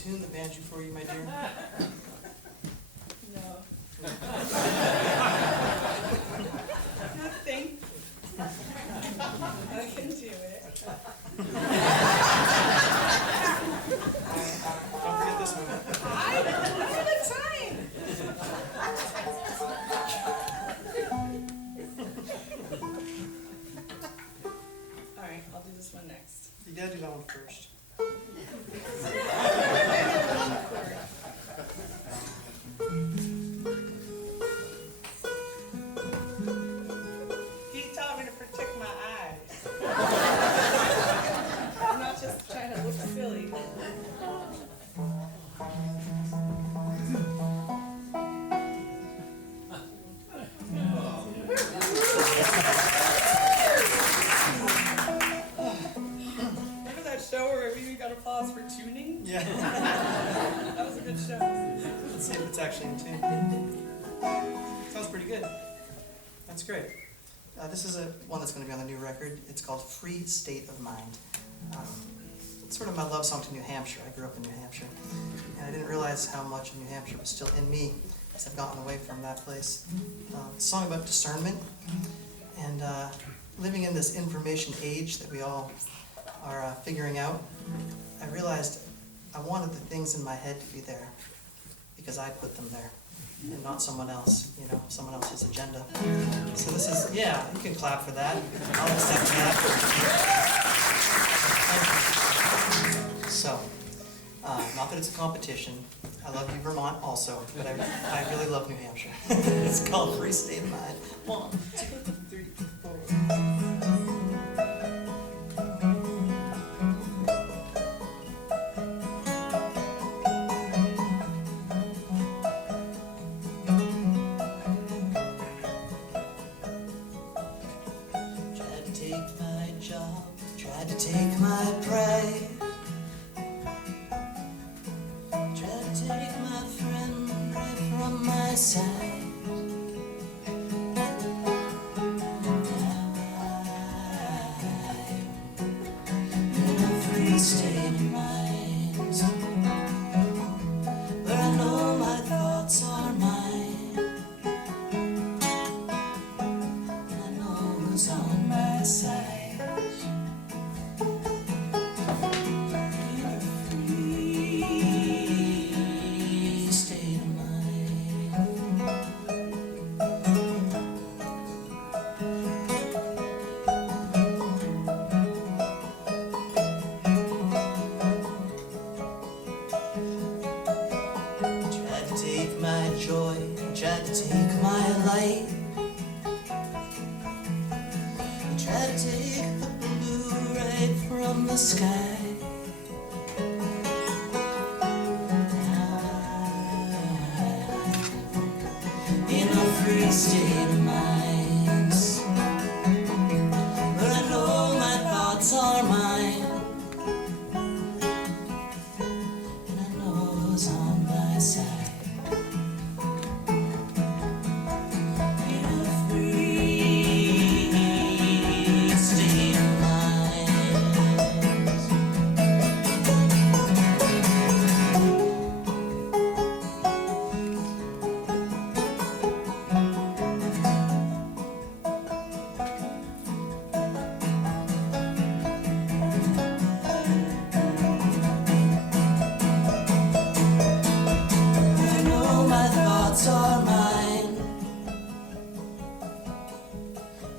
tune the banjo for you, my dear? No. Nothing. I can do it. Don't forget this one. I don't have the time. All right, I'll do this one next. You gotta do that one first. He taught me to protect my eyes. I'm not just trying to look silly. Remember that show where we even got applause for tuning? Yeah. That was a good show. Let's see if it's actually in tune. Sounds pretty good. That's great. This is one that's going to be on the new record. It's called Free State of Mind. It's sort of my love song to New Hampshire. I grew up in New Hampshire, and I didn't realize how much of New Hampshire was still in me as I've gotten away from that place. It's a song about discernment and living in this information age that we all are figuring out. I realized I wanted the things in my head to be there because I put them there and not someone else, someone else's agenda. So this is, yeah, you can clap for that. I'll accept that. Thank you. So, not that it's a competition. I love you, Vermont, also, but I really love New Hampshire. It's called Free State of Mind. 1, 2, 3, 4. Tried to take my job, tried to take my pride. Tried to take my friend right from my side. I'm in a free state of mind, where I know my thoughts are mine, and I know who's on my side. Tried to take my joy, tried to take my light. Tried to take the blue right from the sky. In a free state of mind, where I know my thoughts are mine, and I know who's on my side. In a free state of mind. I know my thoughts are mine,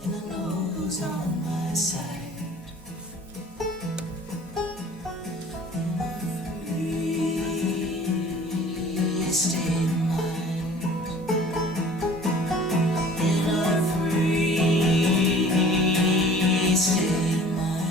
and I know who's on my side. In a free state of mind, in a free state of mind.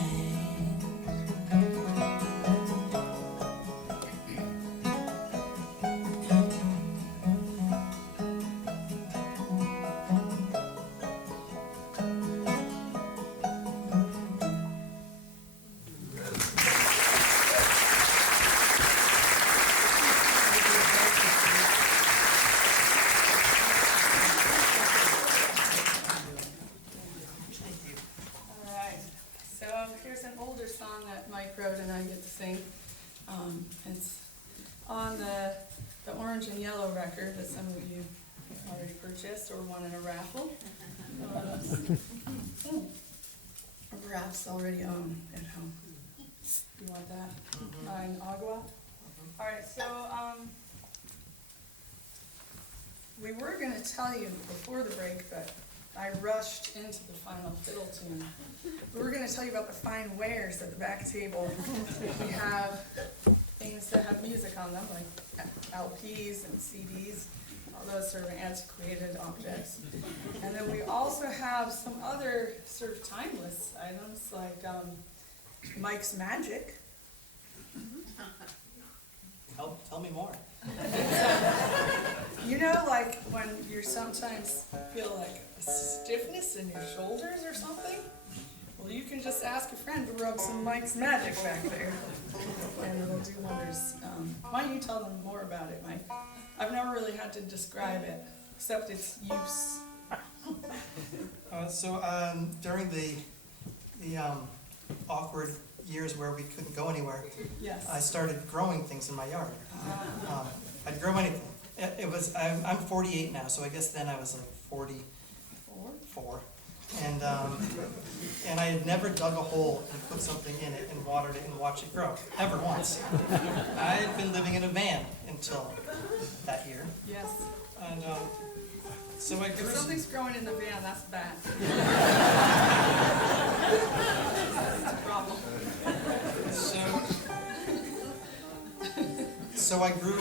and Yellow record that some of you already purchased or won in a raffle. Or perhaps already own at home. You want that? In Agua? Alright, so, we were gonna tell you before the break, but I rushed into the final fiddle tune. We were gonna tell you about the fine wares at the back table. We have things that have music on them, like LPs and CDs, all those sort of antiquated objects. And then we also have some other sort of timeless items, like Mike's Magic. Tell me more. You know, like when you sometimes feel like a stiffness in your shoulders or something? Well, you can just ask a friend to rub some Mike's Magic back there, and it'll do wonders. Why don't you tell them more about it, Mike? I've never really had to describe it, except its use. During the awkward years where we couldn't go anywhere, Yes. I started growing things in my yard. I'd grow anything. I'm 48 now, so I guess then I was like 44. And I had never dug a hole and put something in it and watered it and watched it grow. Ever once. I had been living in a van until that year. Yes. And so I grew If something's growing in the van, that's bad. That's a problem. So I grew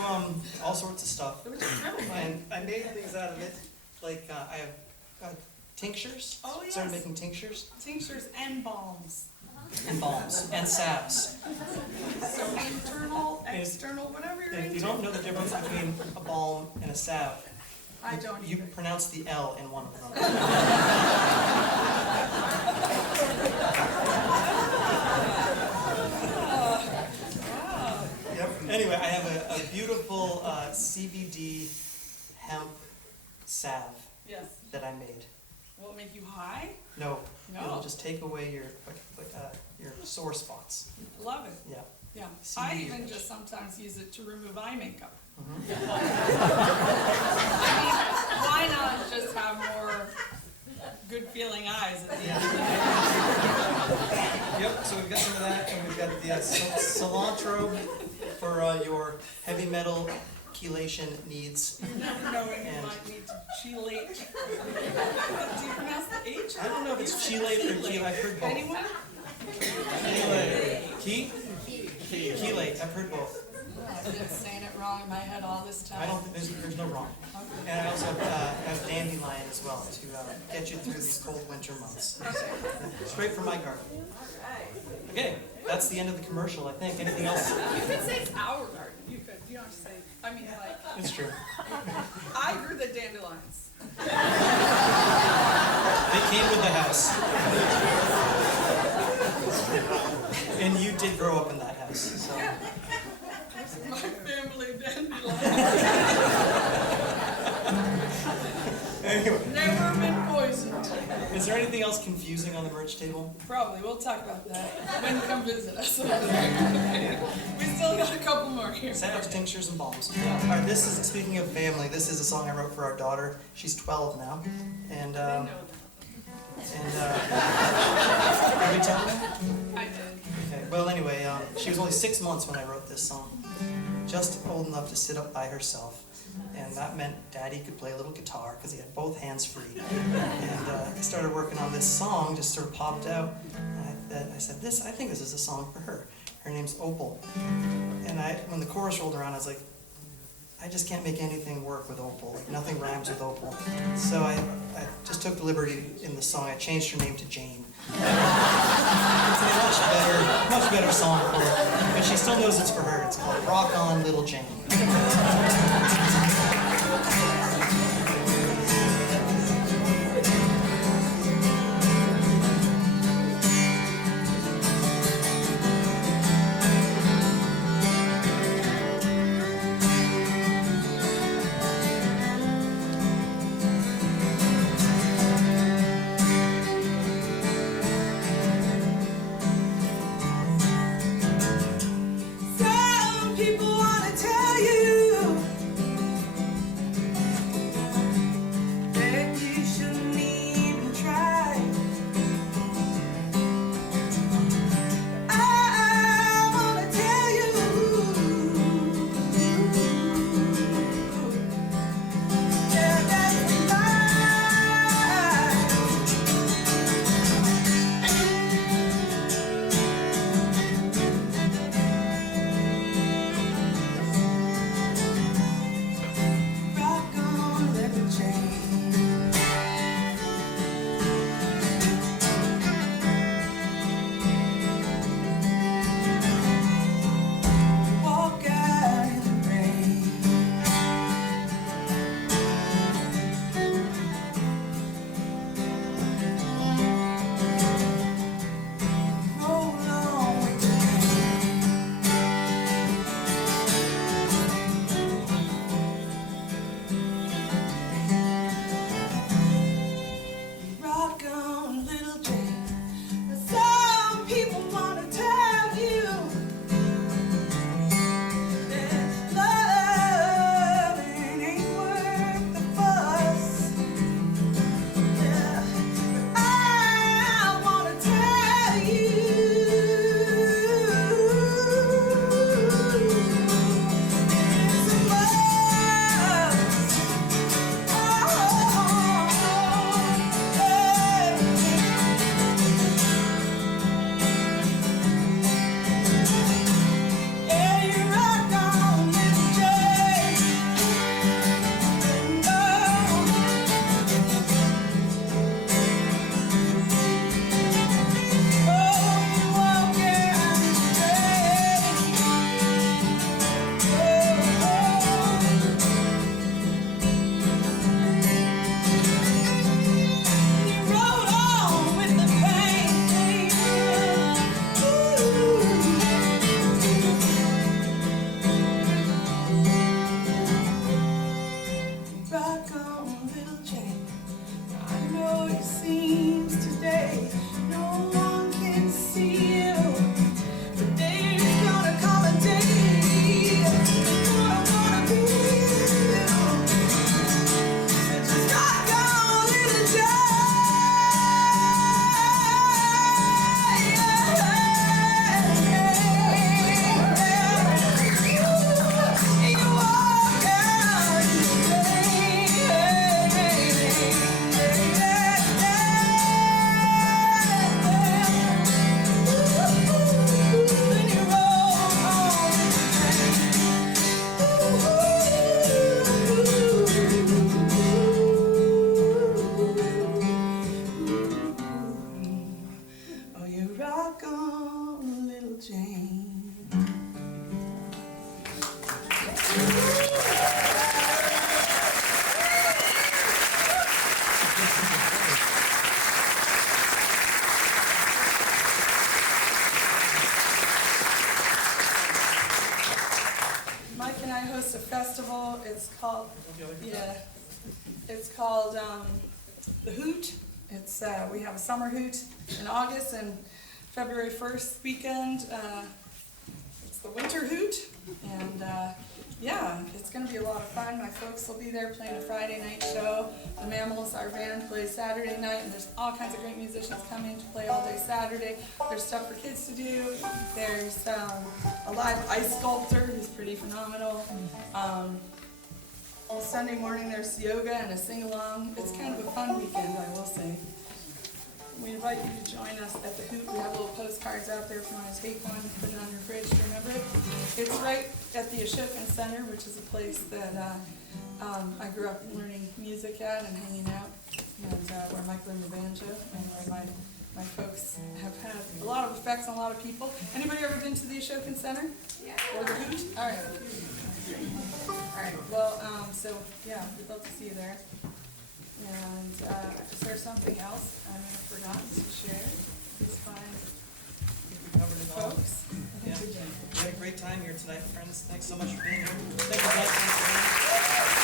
all sorts of stuff. It was just terrible, Mike. And I made things out of it. Like I have tinctures. Oh, yes. Started making tinctures Tinctures and balms. and balms and salves. So internal, external, whatever you're And if into. you don't know the difference between a balm and a salve, I don't you either. pronounce the L in one of them. Yep. Anyway, I have a beautiful CBD hemp salve Yes. that I made. Will it make you high? No, No. it'll just take away your sore spots. Love it. Yeah. Yeah. CBD I even rich. just sometimes use it to remove eye makeup. Mhm. I mean, why not just have more good feeling eyes at the end of the day? Yep, so we've got some of that, and we've got the cilantro for your heavy metal chelation needs. You never know when you And- might need to chelate. Do you pronounce the H? I don't know if it's You chelate said or chelate, I've heard both. Anyone? Key? Chelate, I've heard both. I've been saying it wrong in my head all this time. I don't think there's no wrong. Okay. And I also have dandelion as well to get you through these cold winter months. Straight from my garden. Okay, that's the end of the commercial, I think. Anything else? You could say it's our garden. You could. You don't have to say. I mean, like, It's true. I grew the dandelions. They came with the house. And you did grow up in that house, so. My family dandelions. Anyway, Never been poisoned. is there anything else confusing on the merch table? Probably. We'll talk about that when you come visit us. We still got a couple more here. Salves, tinctures, and balms. All right, this is, speaking of family, this is a song I wrote for our daughter. She's 12 now. And, I know did we tell them? I did. Okay, well, anyway, she was only 6 months when I wrote this song. Just old enough to sit up by herself. And that meant Daddy could play a little guitar because he had both hands free. And I started working on this song, just sort of popped out. And I said, I think this is a song for her. Her name's Opal. And when the chorus rolled around, I was like, I just can't make anything work with Opal. Like, nothing rhymes with Opal. So I just took the liberty in the song. I changed her name to Jane. It's a much better song for her. But she still knows it's for her. It's called Rock On Little Jane. Some people wanna tell you It's called, yeah, it's called The Hoot. It's we have a summer hoot in August, and February 1st weekend, it's the winter hoot. And yeah, it's going to be a lot of fun. My folks will be there playing a Friday night show. The Mammals, our band, plays Saturday night, and there's all kinds of great musicians coming to play all day Saturday. There's stuff for kids to do. There's a live ice sculptor who's pretty phenomenal. Sunday morning there's yoga and a sing-along. It's kind of a fun weekend, I will say. We invite you to join us at the Hoot. We have little postcards out there if you want to take one and put it on your fridge to remember it. It's right at the Ashokan Center, which is a place that I grew up learning music at and hanging out, and where Mike learned the banjo, and where my folks have had a lot of effects on a lot of people. Anybody ever been to the Ashokan Center? Yeah. Or the Hoot? All right. All right. Well, so yeah, we'd love to see you there. And is there something else I may have forgotten to share? These fine We covered it all. folks. I Yeah. think we did. We had a great time here tonight, friends. Thanks so much for being here. Thank you, guys. Thanks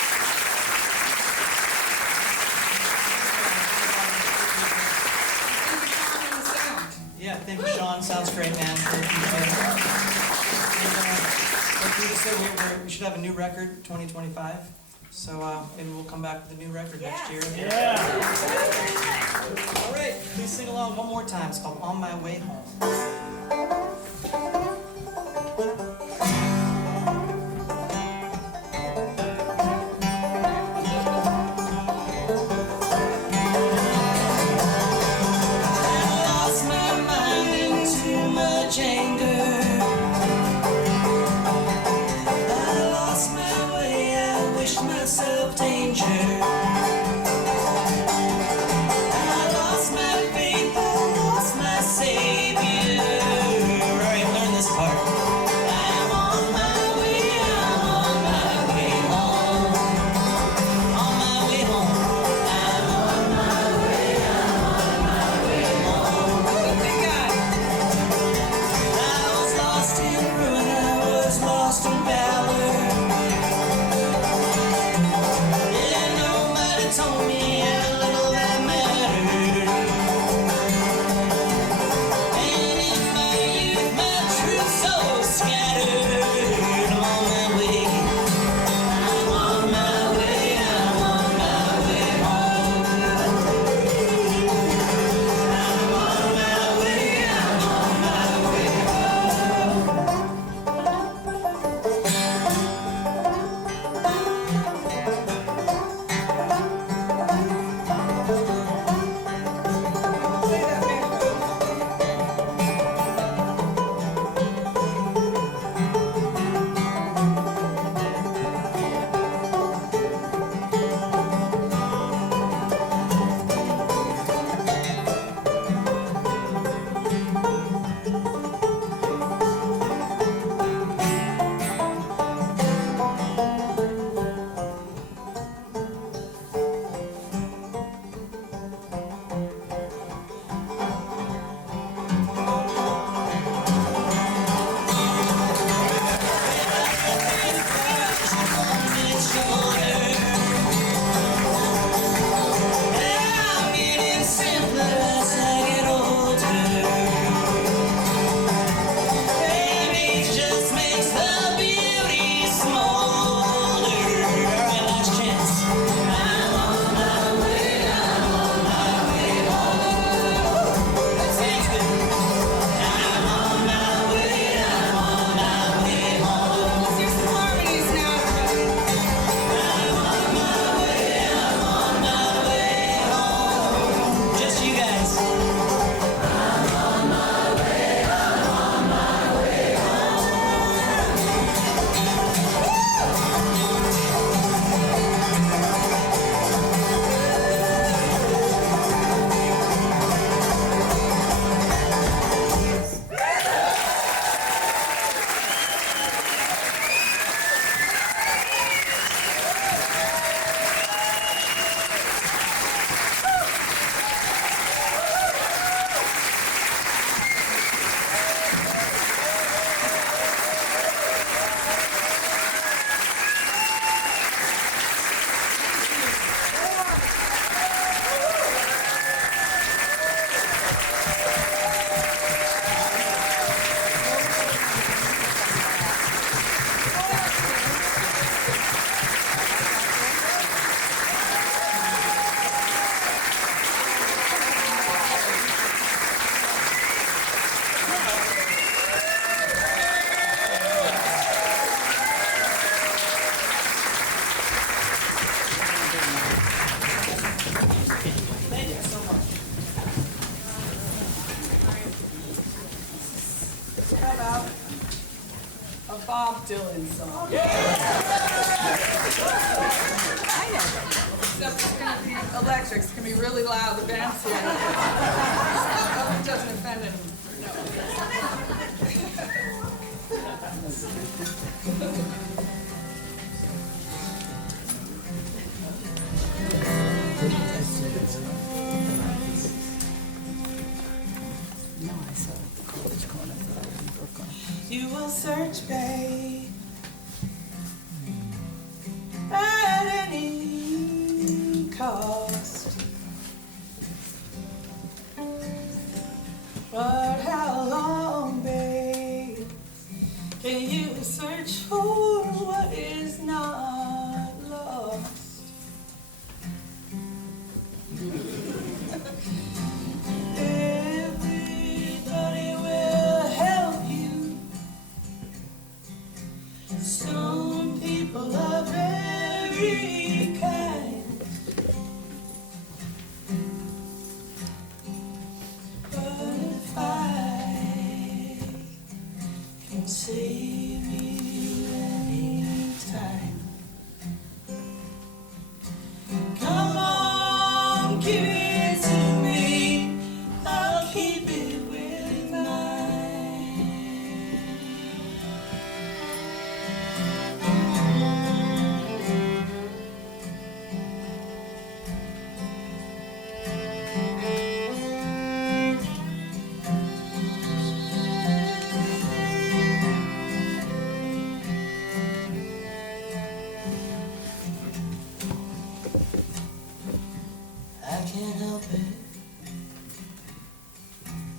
Thank you, Sean, and the sound. for Yeah, thank you, Sean. Sounds great, man. Thank you. And, like we just said, we should have a new record, 2025. So maybe we'll come back with a new record next year. Yeah. All right, please sing along one more time. It's called On My Way Home. I lost my mind in too much anger. I lost my way, I wished myself danger. I lost my faith, I lost my savior. Alright, learn this part. I'm on my way home. On my way home. I'm on my way home. Big guy. I was lost in ruin, I was lost in valor. Yeah, no Dylan song. Except it's gonna be electric, it's gonna be really loud, the band's here. I hope it doesn't offend anyone. You will search, babe, at any cost. But how long, babe, can you search for what is not lost? Everybody will help you. Some people are very kind, but if I can save you anytime, come on, give it to me. I'll keep it with mine. I can't help it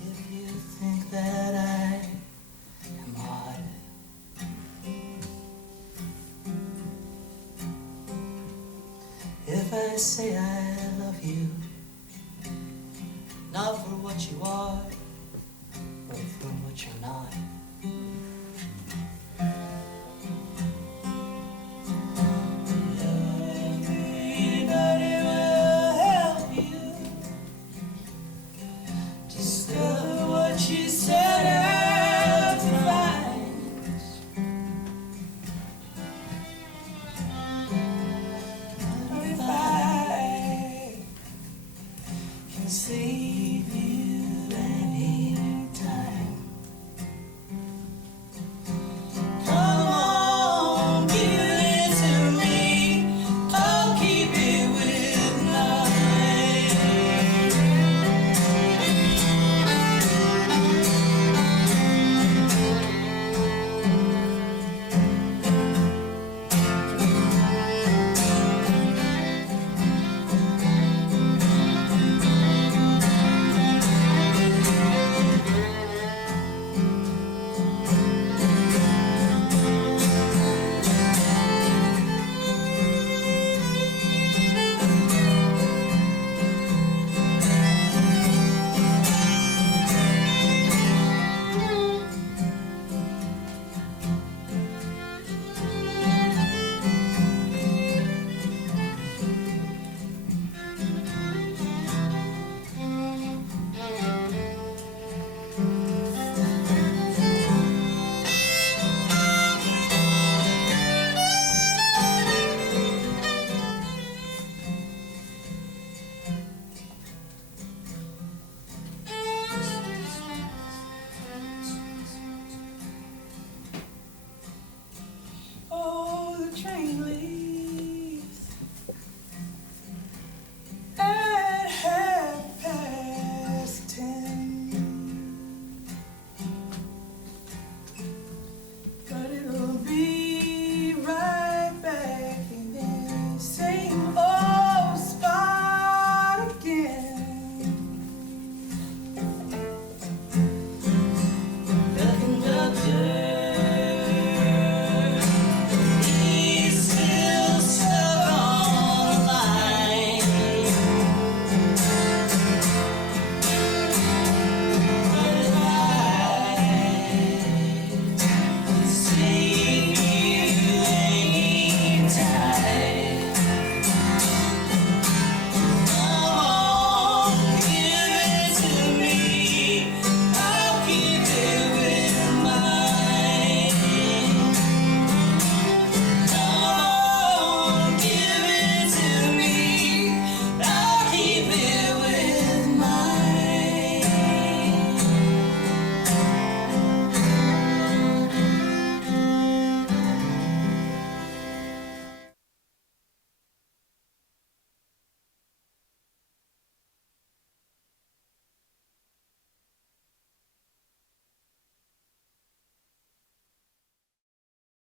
if you think that I am odd. If I say I love you, not for what you are, but for what you're not.